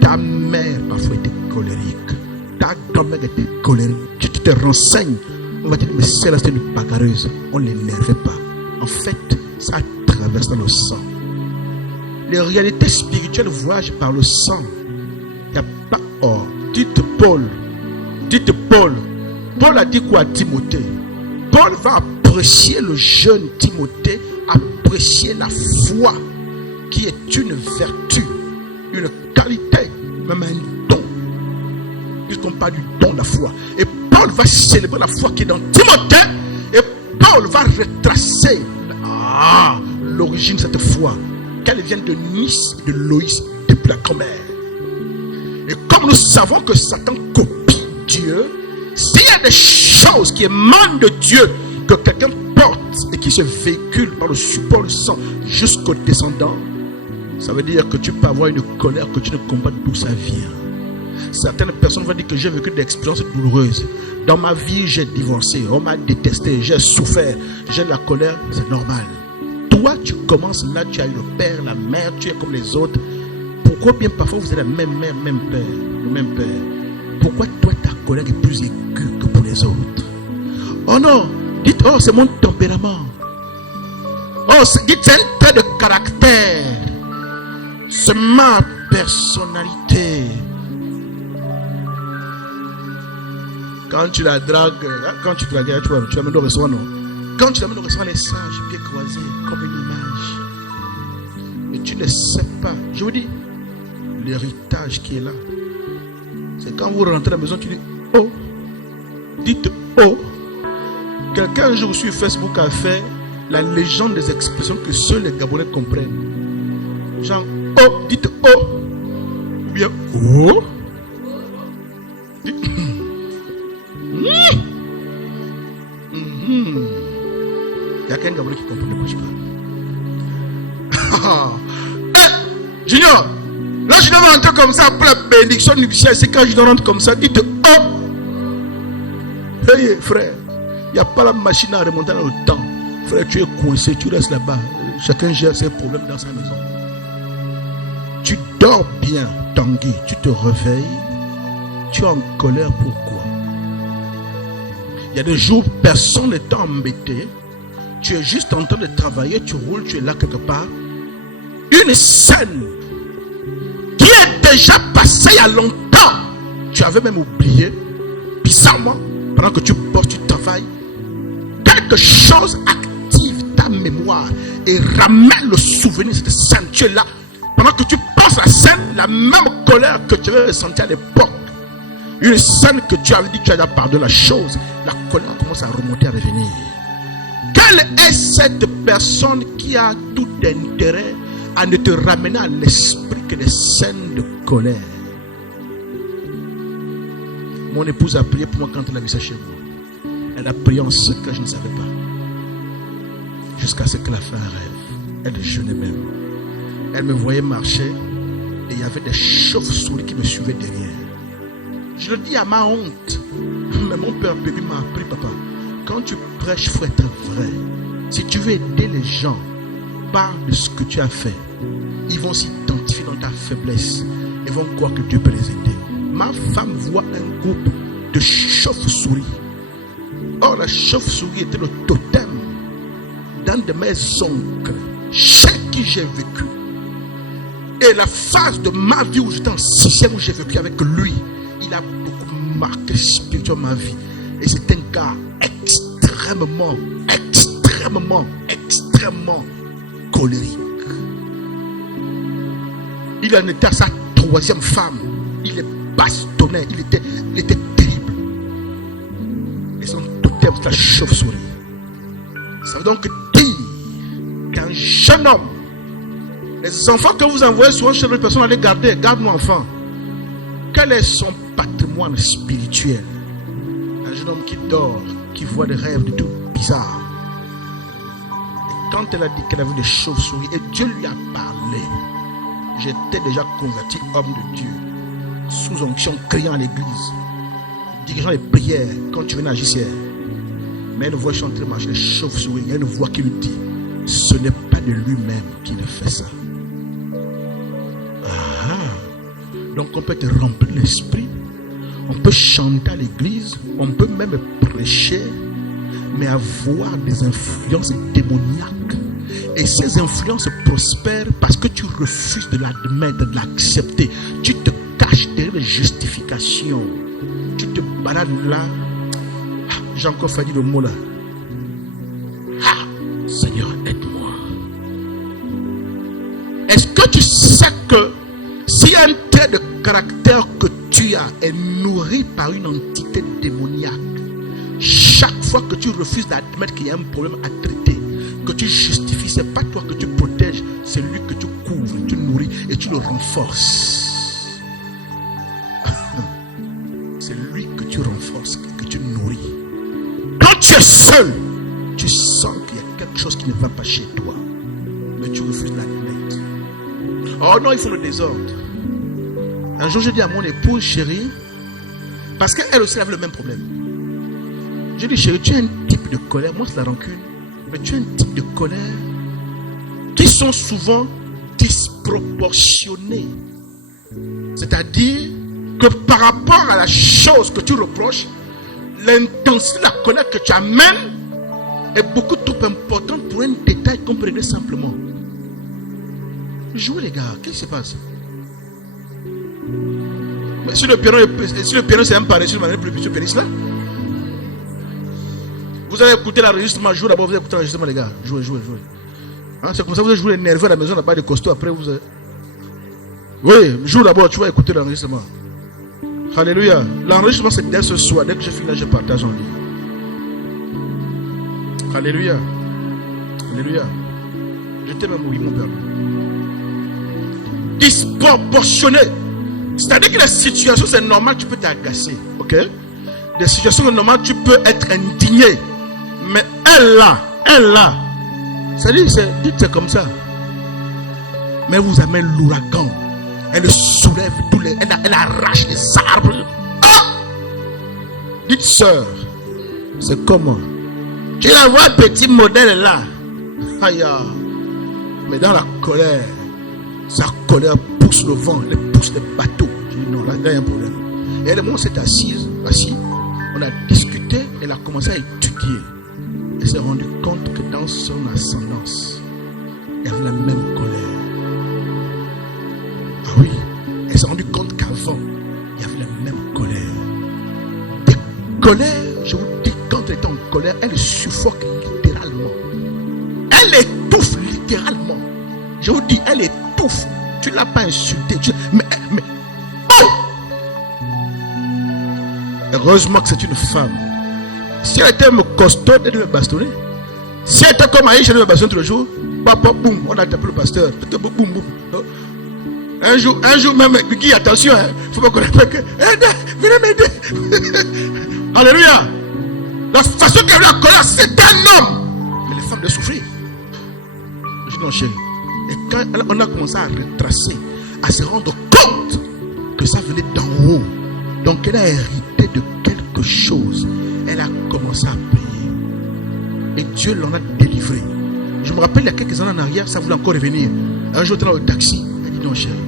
Ta mère parfois était colérique. Ta grand-mère était colérique. Tu te renseignes. On va te dire, mais celle-là c'est une bagarreuse. On ne l'énervait pas. En fait, ça traverse dans le sang. Les réalités spirituelles voyagent par le sang. Il n'y a pas or. Dites Paul. Paul a dit quoi à Timothée? Paul va apprécier le jeune Timothée, apprécier la foi qui est une vertu, une qualité, même un don. Puisqu'on parle du don de la foi. Et Paul va célébrer la foi qui est dans Timothée. Et Paul va retracer l'origine de cette foi. Qu'elle vienne de Nice, de Loïs, depuis la grand-mère. Et comme nous savons que Satan copie Dieu, s'il y a des choses qui émanent de Dieu que quelqu'un porte et qui se véhicule par le support du sang jusqu'au descendant, ça veut dire que tu peux avoir une colère que tu ne comprends pas d'où ça vient. Certaines personnes vont dire que j'ai vécu des expériences douloureuses. Dans ma vie, j'ai divorcé, on m'a détesté, j'ai souffert, j'ai de la colère, c'est normal. Toi, tu commences là, tu as eu le père, la mère, tu es comme les autres. Pourquoi bien parfois vous êtes la même mère, même père, le même père? Pourquoi toi ta colère est plus aiguë que pour les autres? Oh non, dites, oh c'est mon tempérament. Oh, dites c'est un trait de caractère. C'est ma personnalité. Quand tu la dragues, quand tu la dragues, tu l'amènes au restaurant, non? Quand tu l'amènes au restaurant, les singes, pieds croisés, comme une image. Et tu ne sais pas. Je vous dis, l'héritage qui est là, c'est quand vous rentrez à la maison, tu dis oh. Dites oh. Quelqu'un un jour sur Facebook a fait la légende des expressions que seuls les Gabonais comprennent. Genre oh, dites oh. Ou bien oh. Dites il n'y a qu'un Gabonais qui comprend pas, je parle. Junior, là je dois rentrer comme ça après la bénédiction nuptiale. C'est quand je dois rentrer comme ça, dites oh. Hey frère, il n'y a pas la machine à remonter dans le temps. Frère, tu es coincé, tu restes là-bas. Chacun gère ses problèmes dans sa maison. Tu dors bien, Tanguy, tu te réveilles. Tu es en colère, pourquoi? Il y a des jours, personne n'est embêté. Tu es juste en train de travailler, tu roules, tu es là quelque part. Une scène qui est déjà passée il y a longtemps. Tu avais même oublié. Bizarrement, pendant que tu bosses, tu travailles. Quelque chose active ta mémoire et ramène le souvenir de cette scène. Tu es là. Pendant que tu penses à la scène, la même colère que tu avais ressentie à l'époque. Une scène que tu avais dit que tu as pardonné la chose. La colère commence à remonter, à revenir. Quelle est cette personne qui a tout intérêt à ne te ramener à l'esprit que des scènes de colère? Mon épouse a prié pour moi quand elle a vu ça chez moi. Elle a prié en secret, je ne savais pas. Jusqu'à ce qu'elle a fait un rêve. Elle jeûnait même. Elle me voyait marcher et il y avait des chauves-souris qui me suivaient derrière. Je le dis à ma honte. Mais mon père bébé m'a appris, papa. Quand tu prêches, il faut être vrai. Si tu veux aider les gens, parle de ce que tu as fait. Ils vont s'identifier dans ta faiblesse. Ils vont croire que Dieu peut les aider. Ma femme voit un groupe de chauves-souris. Or, la chauve-souris était le totem d'un de mes oncles, chez qui j'ai vécu. Et la phase de ma vie où j'étais en 6e, où j'ai vécu avec lui, il a beaucoup marqué spirituellement ma vie. Et c'est un gars extrêmement colérique. Il en était à sa troisième femme. Il est bastonnait. Il était terrible. Et son totem, c'est la chauve-souris. Ça veut donc dire qu'un jeune homme, les enfants que vous envoyez souvent chez les personnes, allez garder, garde-nous enfant. Quel est son patrimoine spirituel? Un jeune homme qui dort, qui voit des rêves de tout bizarre. Et quand elle a dit qu'elle avait des chauves-souris, et Dieu lui a parlé, j'étais déjà converti homme de Dieu, sous onction, criant à l'église, dirigeant les prières quand tu venais à JCR. Mais une voix chanter, marcher les chauves-souris. Il y a une voix qui lui dit, ce n'est pas de lui-même qui le fait ça. Donc on peut être rempli de l'esprit, on peut chanter à l'église, on peut même prêcher, mais avoir des influences démoniaques. Et ces influences prospèrent parce que tu refuses de l'admettre, de l'accepter. Tu te caches derrière les justifications. Tu te balades là. J'ai encore failli le mot là. Seigneur, aide-moi. Est-ce que tu sais que si un trait de caractère que tu as est nourri par une entité démoniaque, chaque fois que tu refuses d'admettre qu'il y a un problème à traiter, que tu justifies, ce n'est pas toi que tu protèges, c'est lui que tu couvres, tu nourris et tu le renforces. C'est lui que tu renforces, que tu nourris. Quand tu es seul, tu sens qu'il y a quelque chose qui ne va pas chez toi, mais tu refuses d'admettre. Oh non, il faut le désordre. Un jour, je dis à mon épouse, chérie, parce qu'elle aussi avait le même problème. Je dis, chérie, tu as un type de colère, moi c'est la rancune, mais tu as un type de colère qui sont souvent disproportionnés. C'est-à-dire que par rapport à la chose que tu reproches, l'intensité de la colère que tu amènes est beaucoup trop importante pour un détail qu'on peut régler simplement. Jouez les gars, qu'est-ce qui se passe? Mais si le piano c'est un pareil, sur le pianiste là, vous allez écouter l'enregistrement, jouez d'abord, vous allez écouter l'enregistrement les gars, jouez. Hein, c'est comme ça que vous allez jouer les nerveux à la maison, là-bas des costauds, après vous allez... Oui, joue d'abord, tu vas écouter l'enregistrement. Alléluia. L'enregistrement c'est dès ce soir, dès que je finis là, je partage en ligne. Alléluia. Alléluia. Je t'aime mourir mon père. Disproportionné. C'est-à-dire que les situations c'est normal, tu peux t'agacer. Ok? Des situations normales, tu peux être indigné. Mais elle là. C'est-à-dire, c'est comme ça. Mais vous amène l'ouragan. Elle soulève tous les. Elle arrache les arbres. Ah! Dites sœur, c'est comment? Tu la vois petit modèle là. Aïe. Mais dans la colère, sa colère pousse le vent, elle pousse les bateaux. Je dis non, là il y a un problème. Et elle s'est assis. On a discuté, elle a commencé à étudier. Elle s'est rendue compte que dans son ascendance, il y avait la même colère. Ah oui, elle s'est rendue compte qu'avant, il y avait la même colère. Des colères, je vous dis, quand elle est en colère, elle suffoque littéralement. Elle étouffe littéralement. Je vous dis, elle étouffe. Tu ne l'as pas insultée. Mais oh! Heureusement que c'est une femme. Si elle était costaud, elle devait me bastonner. Si elle était comme Aïcha, elle devait me bastonner tous les jours. Papa, boum, on a tapé le pasteur. Boum, boum. Un jour même, Guy, attention, il ne faut pas qu'on répète que. Venez m'aider. Alléluia. La façon qu'elle a la colère, c'est un homme. Mais les femmes doivent souffrir. Je dis non, chérie. Et quand on a commencé à retracer, à se rendre compte que ça venait d'en haut. Donc elle a hérité de quelque chose. Elle a commencé à prier. Et Dieu l'en a délivré. Je me rappelle il y a quelques années en arrière, ça voulait encore revenir. Un jour, j'étais dans le taxi. Elle dit non chérie,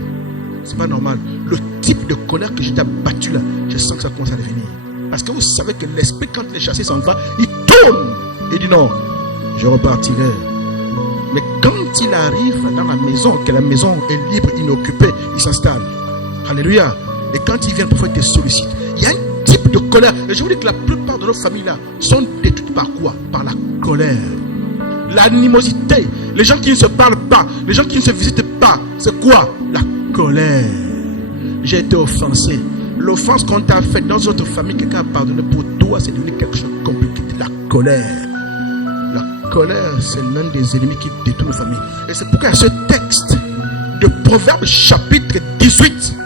c'est pas normal. Le type de colère que j'étais abattu là, je sens que ça commence à revenir. Parce que vous savez que l'esprit, quand les chassés s'en va, il tourne. Il dit non, je repartirai. Mais quand il arrive dans la maison, que la maison est libre, inoccupée, il s'installe. Alléluia. Et quand il vient, parfois il te sollicite. Il y a un type de colère. Et je vous dis que la plupart de nos familles là sont détruites par quoi? Par la colère. L'animosité. Les gens qui ne se parlent pas, les gens qui ne se visitent pas, c'est quoi? La colère. J'ai été offensé. L'offense qu'on t'a faite dans notre famille, quelqu'un a pardonné pour toi, c'est devenu quelque chose de compliqué. La colère. La colère, c'est l'un des ennemis qui détruit nos familles. Et c'est pourquoi il y a ce texte de Proverbes chapitre 18,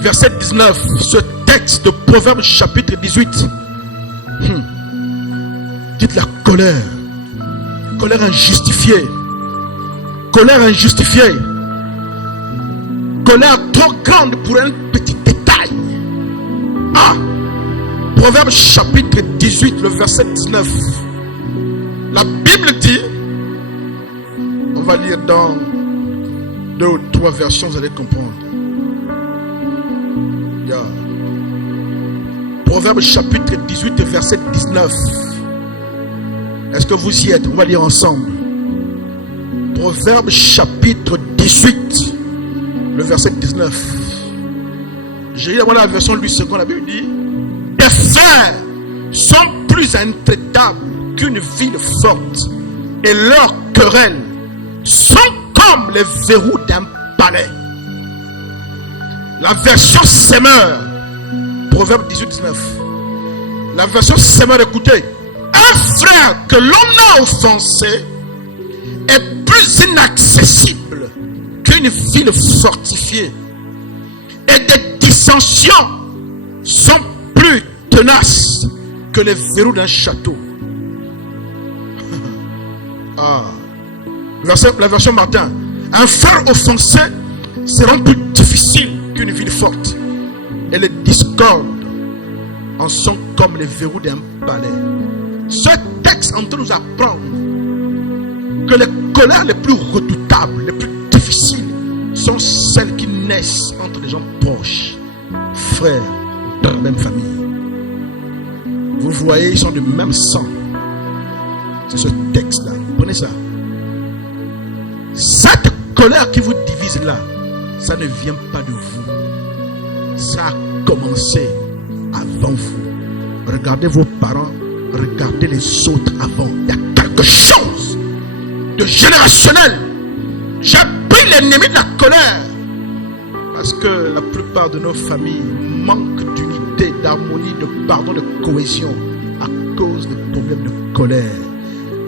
verset 19. Ce texte de Proverbes chapitre 18. Dites la colère. Colère injustifiée. Colère injustifiée. Colère trop grande pour un petit détail. Ah! Proverbes chapitre 18, le verset 19. La Bible dit, on va lire dans 2 ou 3 versions, vous allez comprendre. Yeah. Proverbes chapitre 18, verset 19. Est-ce que vous y êtes? On va lire ensemble. Proverbes chapitre 18, le verset 19. J'ai lu la version Louis II, la Bible dit: les frères sont plus intraitables qu'une ville forte, et leurs querelles sont comme les verrous d'un palais. La version Semeur, Proverbe 18, 19. La version Semeur, écoutez: un frère que l'on a offensé est plus inaccessible qu'une ville fortifiée, et des dissensions sont plus tenaces que les verrous d'un château. La version Martin: un frère offensé sera plus difficile qu'une ville forte, et les discordes en sont comme les verrous d'un palais. Ce texte en train de nous apprendre que les colères les plus redoutables, les plus difficiles, sont celles qui naissent entre les gens proches, frères, de la même famille. Vous voyez, ils sont du même sang. C'est ce texte-là. Prenez ça. Cette colère qui vous divise là, ça ne vient pas de vous. Ça a commencé avant vous. Regardez vos parents, regardez les autres avant. Il y a quelque chose de générationnel. J'ai pris l'ennemi de la colère. Parce que la plupart de nos familles manquent d'unité, d'harmonie, de pardon, de cohésion à cause des problèmes de colère.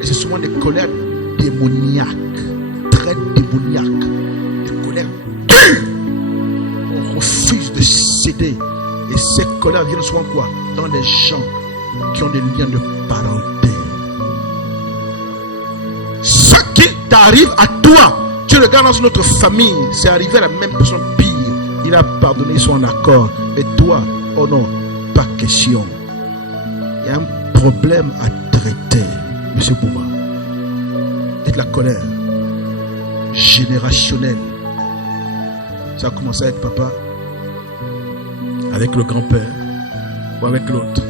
Et c'est souvent des colères démoniaques, très démoniaques, des colères dures. On refuse de céder. Et ces colères viennent souvent quoi? Dans les gens qui ont des liens de parenté. Ce qui t'arrive à toi, tu regardes dans une autre famille, c'est arrivé à la même personne pire. Il a pardonné, ils sont en accord. Et toi, oh non, pas question. Il y a un problème à traiter, Monsieur Bouma. Et de la colère générationnelle. Ça a commencé avec papa, avec le grand-père, ou avec l'autre.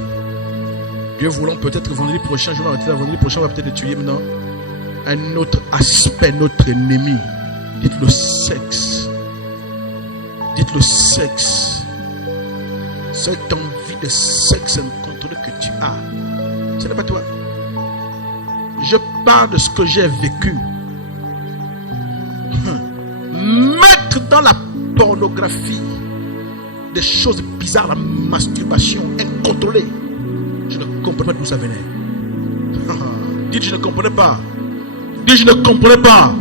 Dieu voulant, peut-être vendredi prochain, je vais arrêter là, vendredi prochain, on va peut-être étudier maintenant un autre aspect, notre ennemi. Dites le sexe. Dites le sexe. Cette envie de sexe incontrôlée que tu as, ce n'est pas toi. Je parle de ce que j'ai vécu. Mettre dans la pornographie des choses bizarres, la masturbation incontrôlée. Je ne comprenais pas d'où ça venait. Dites, je ne comprenais pas. Dites, je ne comprenais pas.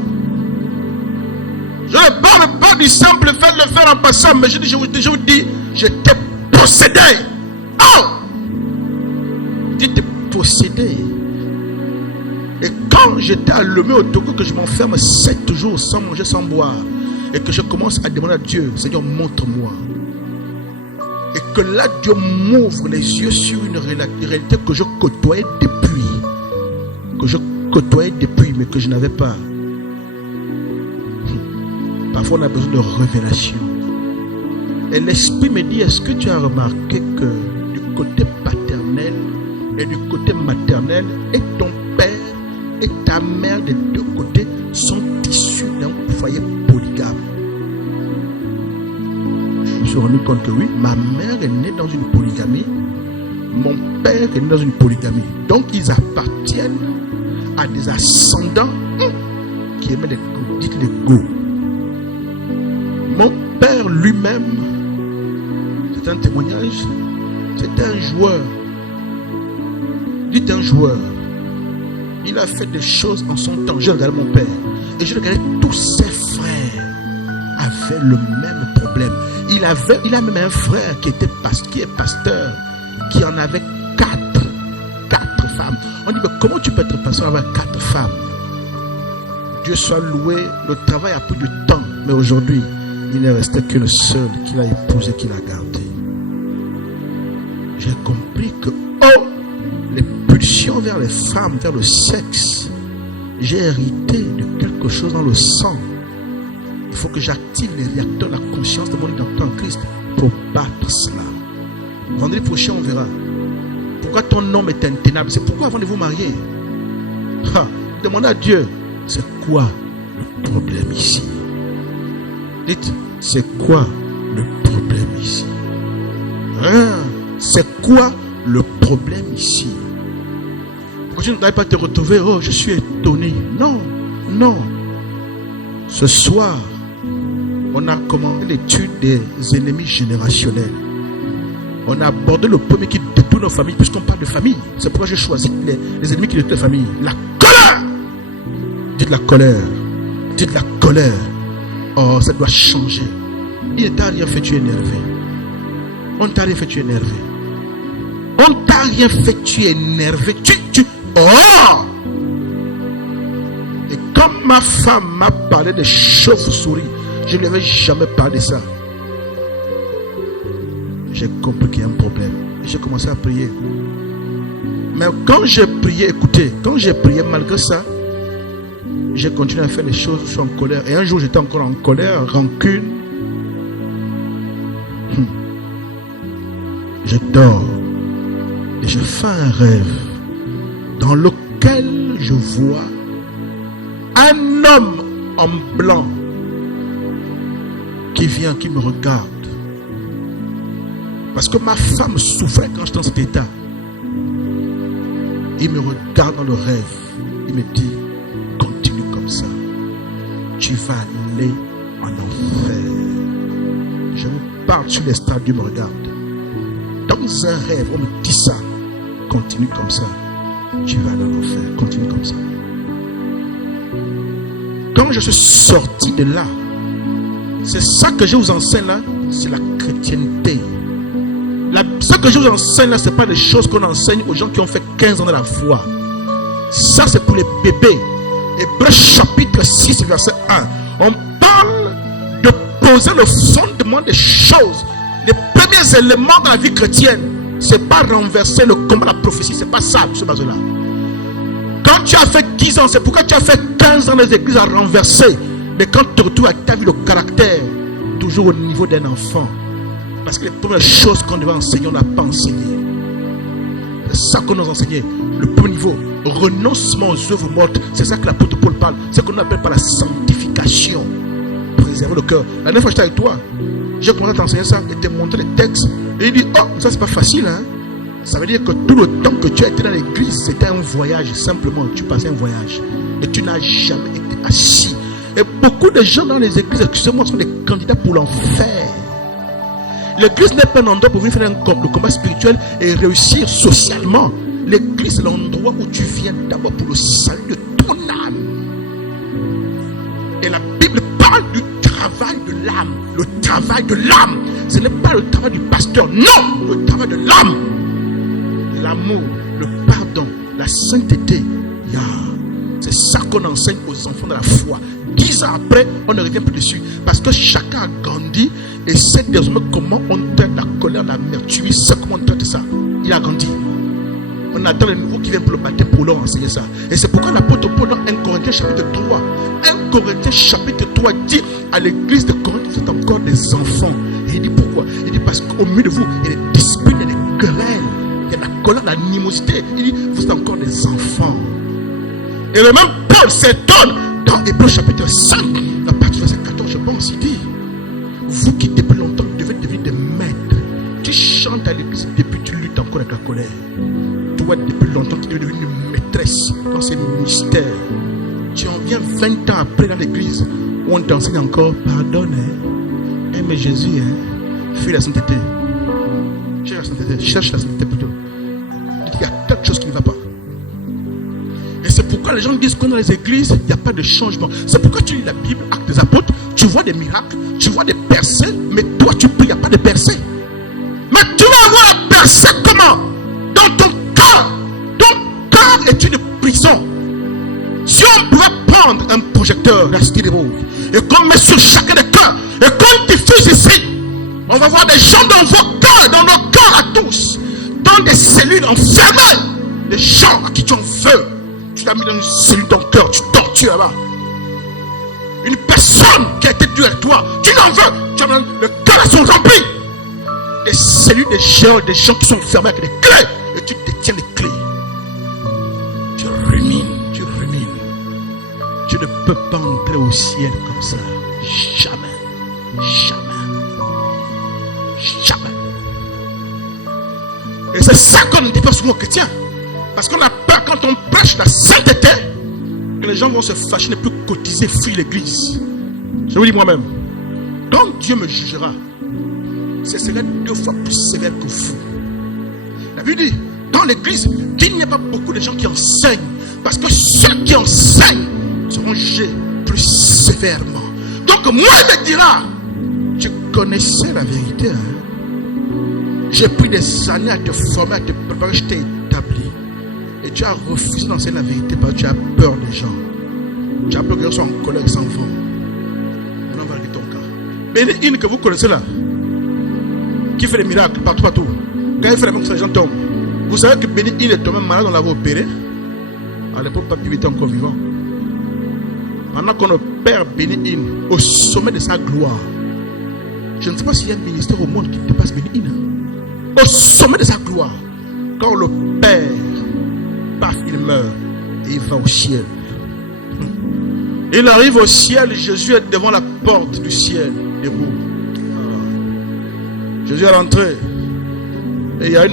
Je ne parle pas du simple fait de le faire en passant, mais je vous dis, j'étais possédé. Oh! Dites possédé. Et quand j'étais allumé au Togo, que je m'enferme 7 jours sans manger, sans boire, et que je commence à demander à Dieu, Seigneur, montre-moi. Et que là, Dieu m'ouvre les yeux sur une réalité que je côtoyais depuis. Mais que je n'avais pas. Parfois, on a besoin de révélation. Et l'Esprit me dit, est-ce que tu as remarqué que du côté paternel et du côté maternel, et ton père et ta mère des deux côtés sont issus d'un foyer polygame? Je me suis rendu compte que oui, ma mère est née dans une polygamie, mon père est né dans une polygamie. Donc ils appartiennent à des ascendants qui aimaient les go. Dites les go. Mon père lui-même, c'est un témoignage, c'était un joueur. Dites un joueur. Il a fait des choses en son temps. Je regardais mon père et je regardais tous ses frères avaient le même problème. Il a même un frère qui est pasteur, qui en avait 4 femmes. On dit, mais comment tu peux être pasteur avec 4 femmes? Dieu soit loué, le travail a pris du temps, mais aujourd'hui, il ne restait qu'une seule qu'il a épousée, qu'il a gardée. J'ai compris que, les pulsions vers les femmes, vers le sexe, j'ai hérité de quelque chose dans le sang. Il faut que j'active les réacteurs de la conscience de mon identité en Christ pour battre cela. Vendredi prochain, on verra. Pourquoi ton homme est intenable? C'est pourquoi avant de vous marier, demandez à Dieu, c'est quoi le problème ici? Dites, c'est quoi le problème ici? C'est quoi le problème ici? Pourquoi tu n'arrives pas à te retrouver? Oh, je suis étonné. Non, non. Ce soir, on a commencé l'étude des ennemis générationnels. On a abordé le premier qui détruit nos familles, puisqu'on parle de famille. C'est pourquoi j'ai choisi les ennemis qui détruisent la famille. La colère! Dites la colère. Dites la colère. Oh, ça doit changer. Il ne t'a rien fait, tu es énervé. On ne t'a rien fait, tu es énervé. On ne t'a rien fait, tu es énervé. Oh! Et comme ma femme m'a parlé de chauves-souris, je ne lui avais jamais parlé de ça. J'ai compris qu'il y a un problème. Et j'ai commencé à prier. Mais quand j'ai prié, écoutez, quand j'ai prié malgré ça, j'ai continué à faire des choses, je suis en colère. Et un jour, j'étais encore en colère, rancune. Je dors. Et je fais un rêve dans lequel je vois un homme en blanc qui vient, qui me regarde. Parce que ma femme souffrait quand j'étais dans cet état. Il me regarde dans le rêve. Il me dit, continue comme ça. Tu vas aller en enfer. Je vous parle sur les stades, Dieu me regarde. Dans un rêve, on me dit ça. Continue comme ça. Tu vas aller en enfer. Continue comme ça. Quand je suis sorti de là, c'est ça que je vous enseigne là, c'est la chrétienté. Ce que je vous enseigne là, ce n'est pas des choses qu'on enseigne aux gens qui ont fait 15 ans de la foi. Ça, c'est pour les bébés. Hébreux chapitre 6, verset 1. On parle de poser le fondement des choses. Les premiers éléments dans la vie chrétienne, ce n'est pas renverser le combat de la prophétie. Ce n'est pas ça, ce base-là. Quand tu as fait 10 ans, c'est pourquoi tu as fait 15 ans dans les églises à renverser. Mais quand tu te retrouves avec ta vie, le caractère, toujours au niveau d'un enfant. Parce que les premières choses qu'on devait enseigner, on n'a pas enseigné. C'est ça qu'on nous a enseigné. Le premier niveau, renoncement aux œuvres mortes. C'est ça que l'apôtre Paul parle. C'est ce qu'on appelle par la sanctification. Préserver le cœur. La dernière fois que j'étais avec toi, j'ai commencé à t'enseigner ça et te montrer les textes. Et il dit, oh, ça c'est pas facile, hein. Ça veut dire que tout le temps que tu as été dans l'église, c'était un voyage. Simplement, tu passais un voyage. Et tu n'as jamais été assis. Et beaucoup de gens dans les églises, excusez-moi, sont des candidats pour l'enfer. L'église n'est pas un endroit pour venir faire le combat spirituel et réussir socialement. L'église, c'est l'endroit où tu viens d'abord pour le salut de ton âme. Et la Bible parle du travail de l'âme. Le travail de l'âme. Ce n'est pas le travail du pasteur. Non, le travail de l'âme. L'amour, le pardon, la sainteté. C'est ça qu'on enseigne aux enfants de la foi. 10 ans après, on ne revient plus dessus. Parce que chacun a grandi et sait désormais comment on traite la colère, l'amertume. Il sait comment on traite ça. Il a grandi. On attend les nouveaux qui viennent pour le baptême pour leur enseigner ça. Et c'est pourquoi l'apôtre Paul dans 1 Corinthiens chapitre 3. 1 Corinthiens chapitre 3 dit à l'église de Corinthe, vous êtes encore des enfants. Et il dit pourquoi? Il dit parce qu'au milieu de vous, il y a des disputes, il y a des querelles, il y a de la colère, de l'animosité. Il dit, vous êtes encore des enfants. Et le même Paul s'étonne dans Hébreux chapitre 5, la partie verset 14, je pense, il dit, vous qui depuis longtemps devez devenir des maîtres. vois depuis longtemps qu'il est devenu une maîtresse dans ces mystères. Tu en viens 20 ans après dans l'église où on t'enseigne encore, pardonne, aime Jésus, fuis la sainteté. Cherche la sainteté plutôt. Il y a quelque chose qui ne va pas. Et c'est pourquoi les gens disent que dans les églises, il n'y a pas de changement. C'est pourquoi tu lis la Bible, Actes des Apôtres, tu vois des miracles, tu vois des percées, mais toi tu pries, il n'y a pas de percée. Mais tu vas avoir la percée comment? Dans ton cœur. Ton cœur est une prison. Si on doit prendre un projecteur, et qu'on met sur chacun des cœurs, et qu'on diffuse ici, on va voir des gens dans vos cœurs, dans nos cœurs à tous, dans des cellules enfermées, des gens à qui tu en veux. Tu l'as mis dans une cellule dans ton cœur, tu tortures là-bas. Une personne qui a été dure avec toi, tu l'en veux, tu as le cœur sont remplis. Des cellules, des gens qui sont enfermés avec des clés, et tu détiens les clés. Tu rumines. Tu ne peux pas entrer au ciel comme ça. Jamais. Et c'est ça qu'on ne dit pas souvent aux chrétiens. Parce qu'on a peur quand on prêche la sainteté, que les gens vont se fâcher, ne plus cotiser, fuir l'église. Je vous dis moi-même, quand Dieu me jugera, ce serait 2 fois plus sévère que vous. La Bible dit, dans l'église, qu'il n'y a pas beaucoup de gens qui enseignent. Parce que ceux qui enseignent seront jugés plus sévèrement. Donc moi il me dira, tu connaissais la vérité, j'ai pris des années à te former, à te préparer, je t'ai établi. Et tu as refusé d'enseigner la vérité parce que tu as peur des gens. Tu as peur que les gens soient en colère et s'en vont. Maintenant on va régler ton cas. Béni que vous connaissez là, qui fait des miracles partout. Quand il fait la même chose, les gens tombent. Vous savez que Béni est tombé malade, on l'avait opéré. À l'époque, Papi était encore vivant. Maintenant qu'on opère Béni au sommet de sa gloire, je ne sais pas s'il y a un ministère au monde qui dépasse Béni. Au sommet de sa gloire, quand on l'opère, paf, il meurt et il va au ciel. Il arrive au ciel, Jésus est devant la porte du ciel, debout. Jésus est rentré. Et il y a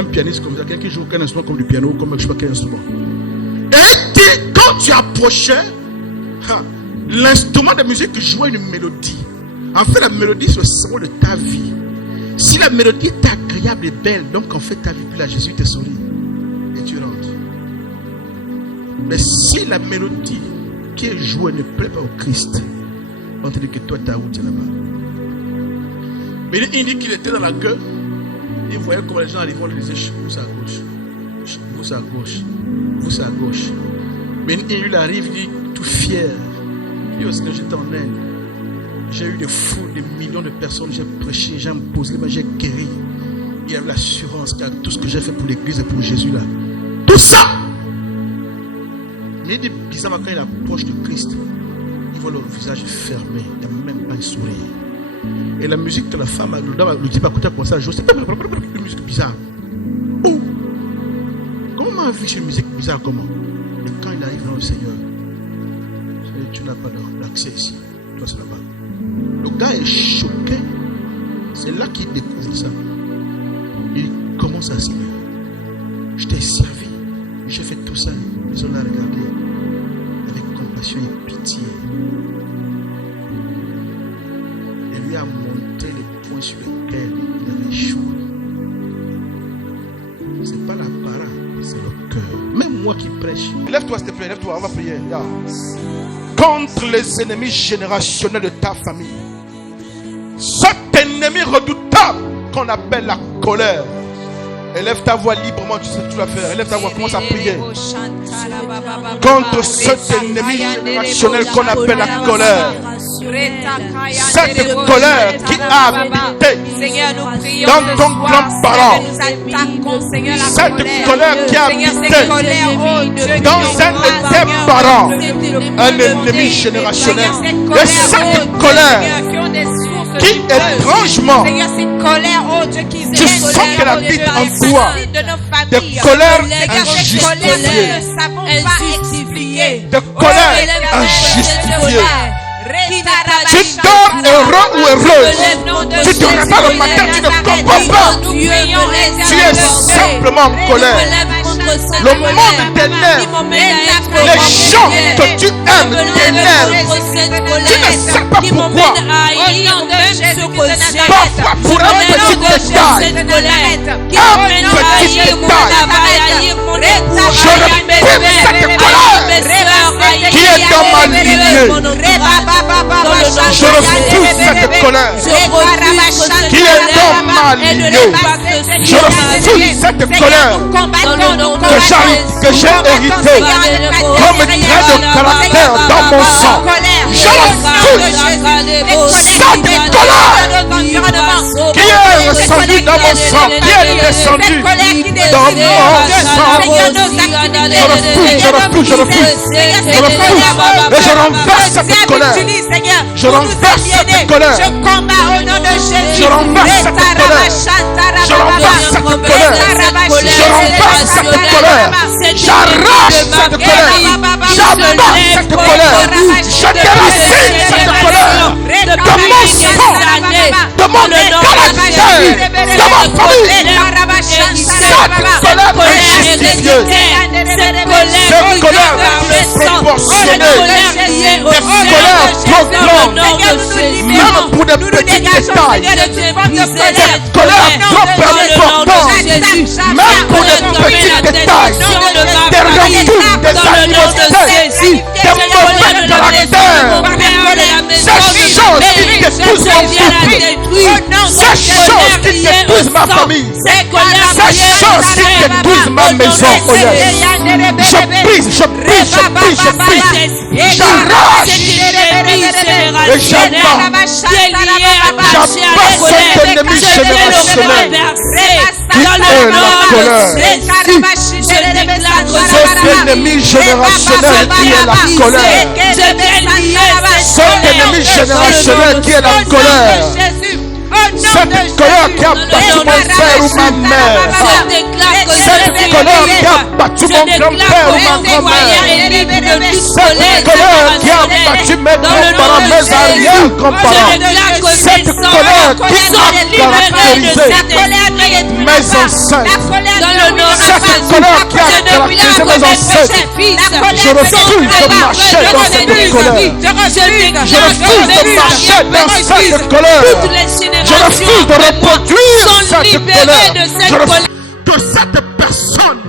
un pianiste comme ça, quelqu'un qui joue aucun instrument comme du piano, comme je ne sais pas quel instrument. Et quand tu approchais, l'instrument de musique jouait une mélodie. En fait, la mélodie, c'est le symbole de ta vie. Si la mélodie est agréable et belle, donc en fait, ta vie, puis là, Jésus te sourit. Et tu rentres. Mais si la mélodie qui est jouée ne plaît pas au Christ, on te dit que toi, ta route est là-bas. Mais il dit qu'il était dans la gueule. Il voyait comment les gens arrivaient, on lui disait, vous c'est à gauche. Vous c'est à gauche. Vous c'est à gauche. Mais il arrive, il dit, tout fier. Il dit, parce que j'étais en Inde. J'ai eu des foules, des millions de personnes, j'ai prêché, j'ai imposé, j'ai guéri. Il y avait l'assurance que tout ce que j'ai fait pour l'église et pour Jésus là. Tout ça! Mais il dit bizarrement quand il approche de Christ, il voit leur visage fermé, il n'y a même pas un sourire. Et la musique que la femme, le type à côté pour ça joue, c'est une musique bizarre. Oh! Comment on a vu une musique bizarre comment? Et quand il arrive dans le Seigneur, tu n'as pas d'accès ici, toi c'est là-bas. Le gars est choqué. C'est là qu'il découvre ça. Il commence à se dire, je t'ai servi, j'ai fait tout ça. Ils ont regardé avec compassion et pitié. Et lui a montré les points sur lesquels il avait échoué. Ce n'est pas la parole, c'est le cœur. Même moi qui prêche. Lève-toi s'il te plaît, lève-toi, on va prier. Là. Contre les ennemis générationnels de ta famille. Cet ennemi redoutable qu'on appelle la colère. Élève ta voix librement, tu sais ce que tu vas faire. Élève ta voix, commence à prier. Contre cet ennemi générationnel qu'on appelle la colère. Cette colère qui a habité dans ton grand-parent. Cette colère qui a habité dans un de tes parents. Un ennemi générationnel. Et cette colère qui étrangement tu sens qu'elle habite en toi, de colère injustifiée, de colère injustifiée. Tu dors heureux ou heureuse, tu te réveilles le matin, tu ne comprends pas, tu es simplement en colère. Le monde t'énerve. Les gens que tu aimes t'énervent. Tu ne sais pas pourquoi. Parfois pour un petit détail. Je réprime cette colère qui est dans ma lignée. Je refuse cette colère qui est dans ma lignée. Je refuse cette colère que j'ai héritée comme trait de caractère dans mon sang. Je refuse cette colère qui est descendue dans mon sang, qui est descendue dans mon sang. Je refuse. Et je renverse cette colère. Je renverse cette colère. Je combats au nom de Jésus. Je renverse cette colère. Je renverse cette colère. Je renverse cette colère. J'arrache cette colère. J'abat cette colère. Je déracine cette colère de mon sang, de mon caractère, de ma famille. Cette colère injustifiée, cette colère disproportionnée, cette colère trop grande, même pour des petits détails, cette colère trop importante, même pour des petits détails, des refus, des animosités, des mauvais caractères, ces choses qui détruisent mon couple, ces choses qui détruisent ma famille, ces choses qui détruisent ma maison. Oh yes. Je brise, j'arrache et j'abat cet ennemi générationnel qui est la colère. Cet ennemi générationnel qui est la colère. Cet ennemi générationnel qui est la colère. Cette colère qui a battu mon père ou ma mère. Cette colère qui a battu mon grand-père ou ma grand-mère. Cette colère qui a battu mes grands-parents, mes arrière-grands-parents. Cette colère qui a caractérisé mes ancêtres. Cette colère qui a caractérisé mes ancêtres. Je refuse de marcher dans cette colère. Je refuse de marcher dans cette colère. Je refuse de reproduire cette colère. Je refuse que cette personne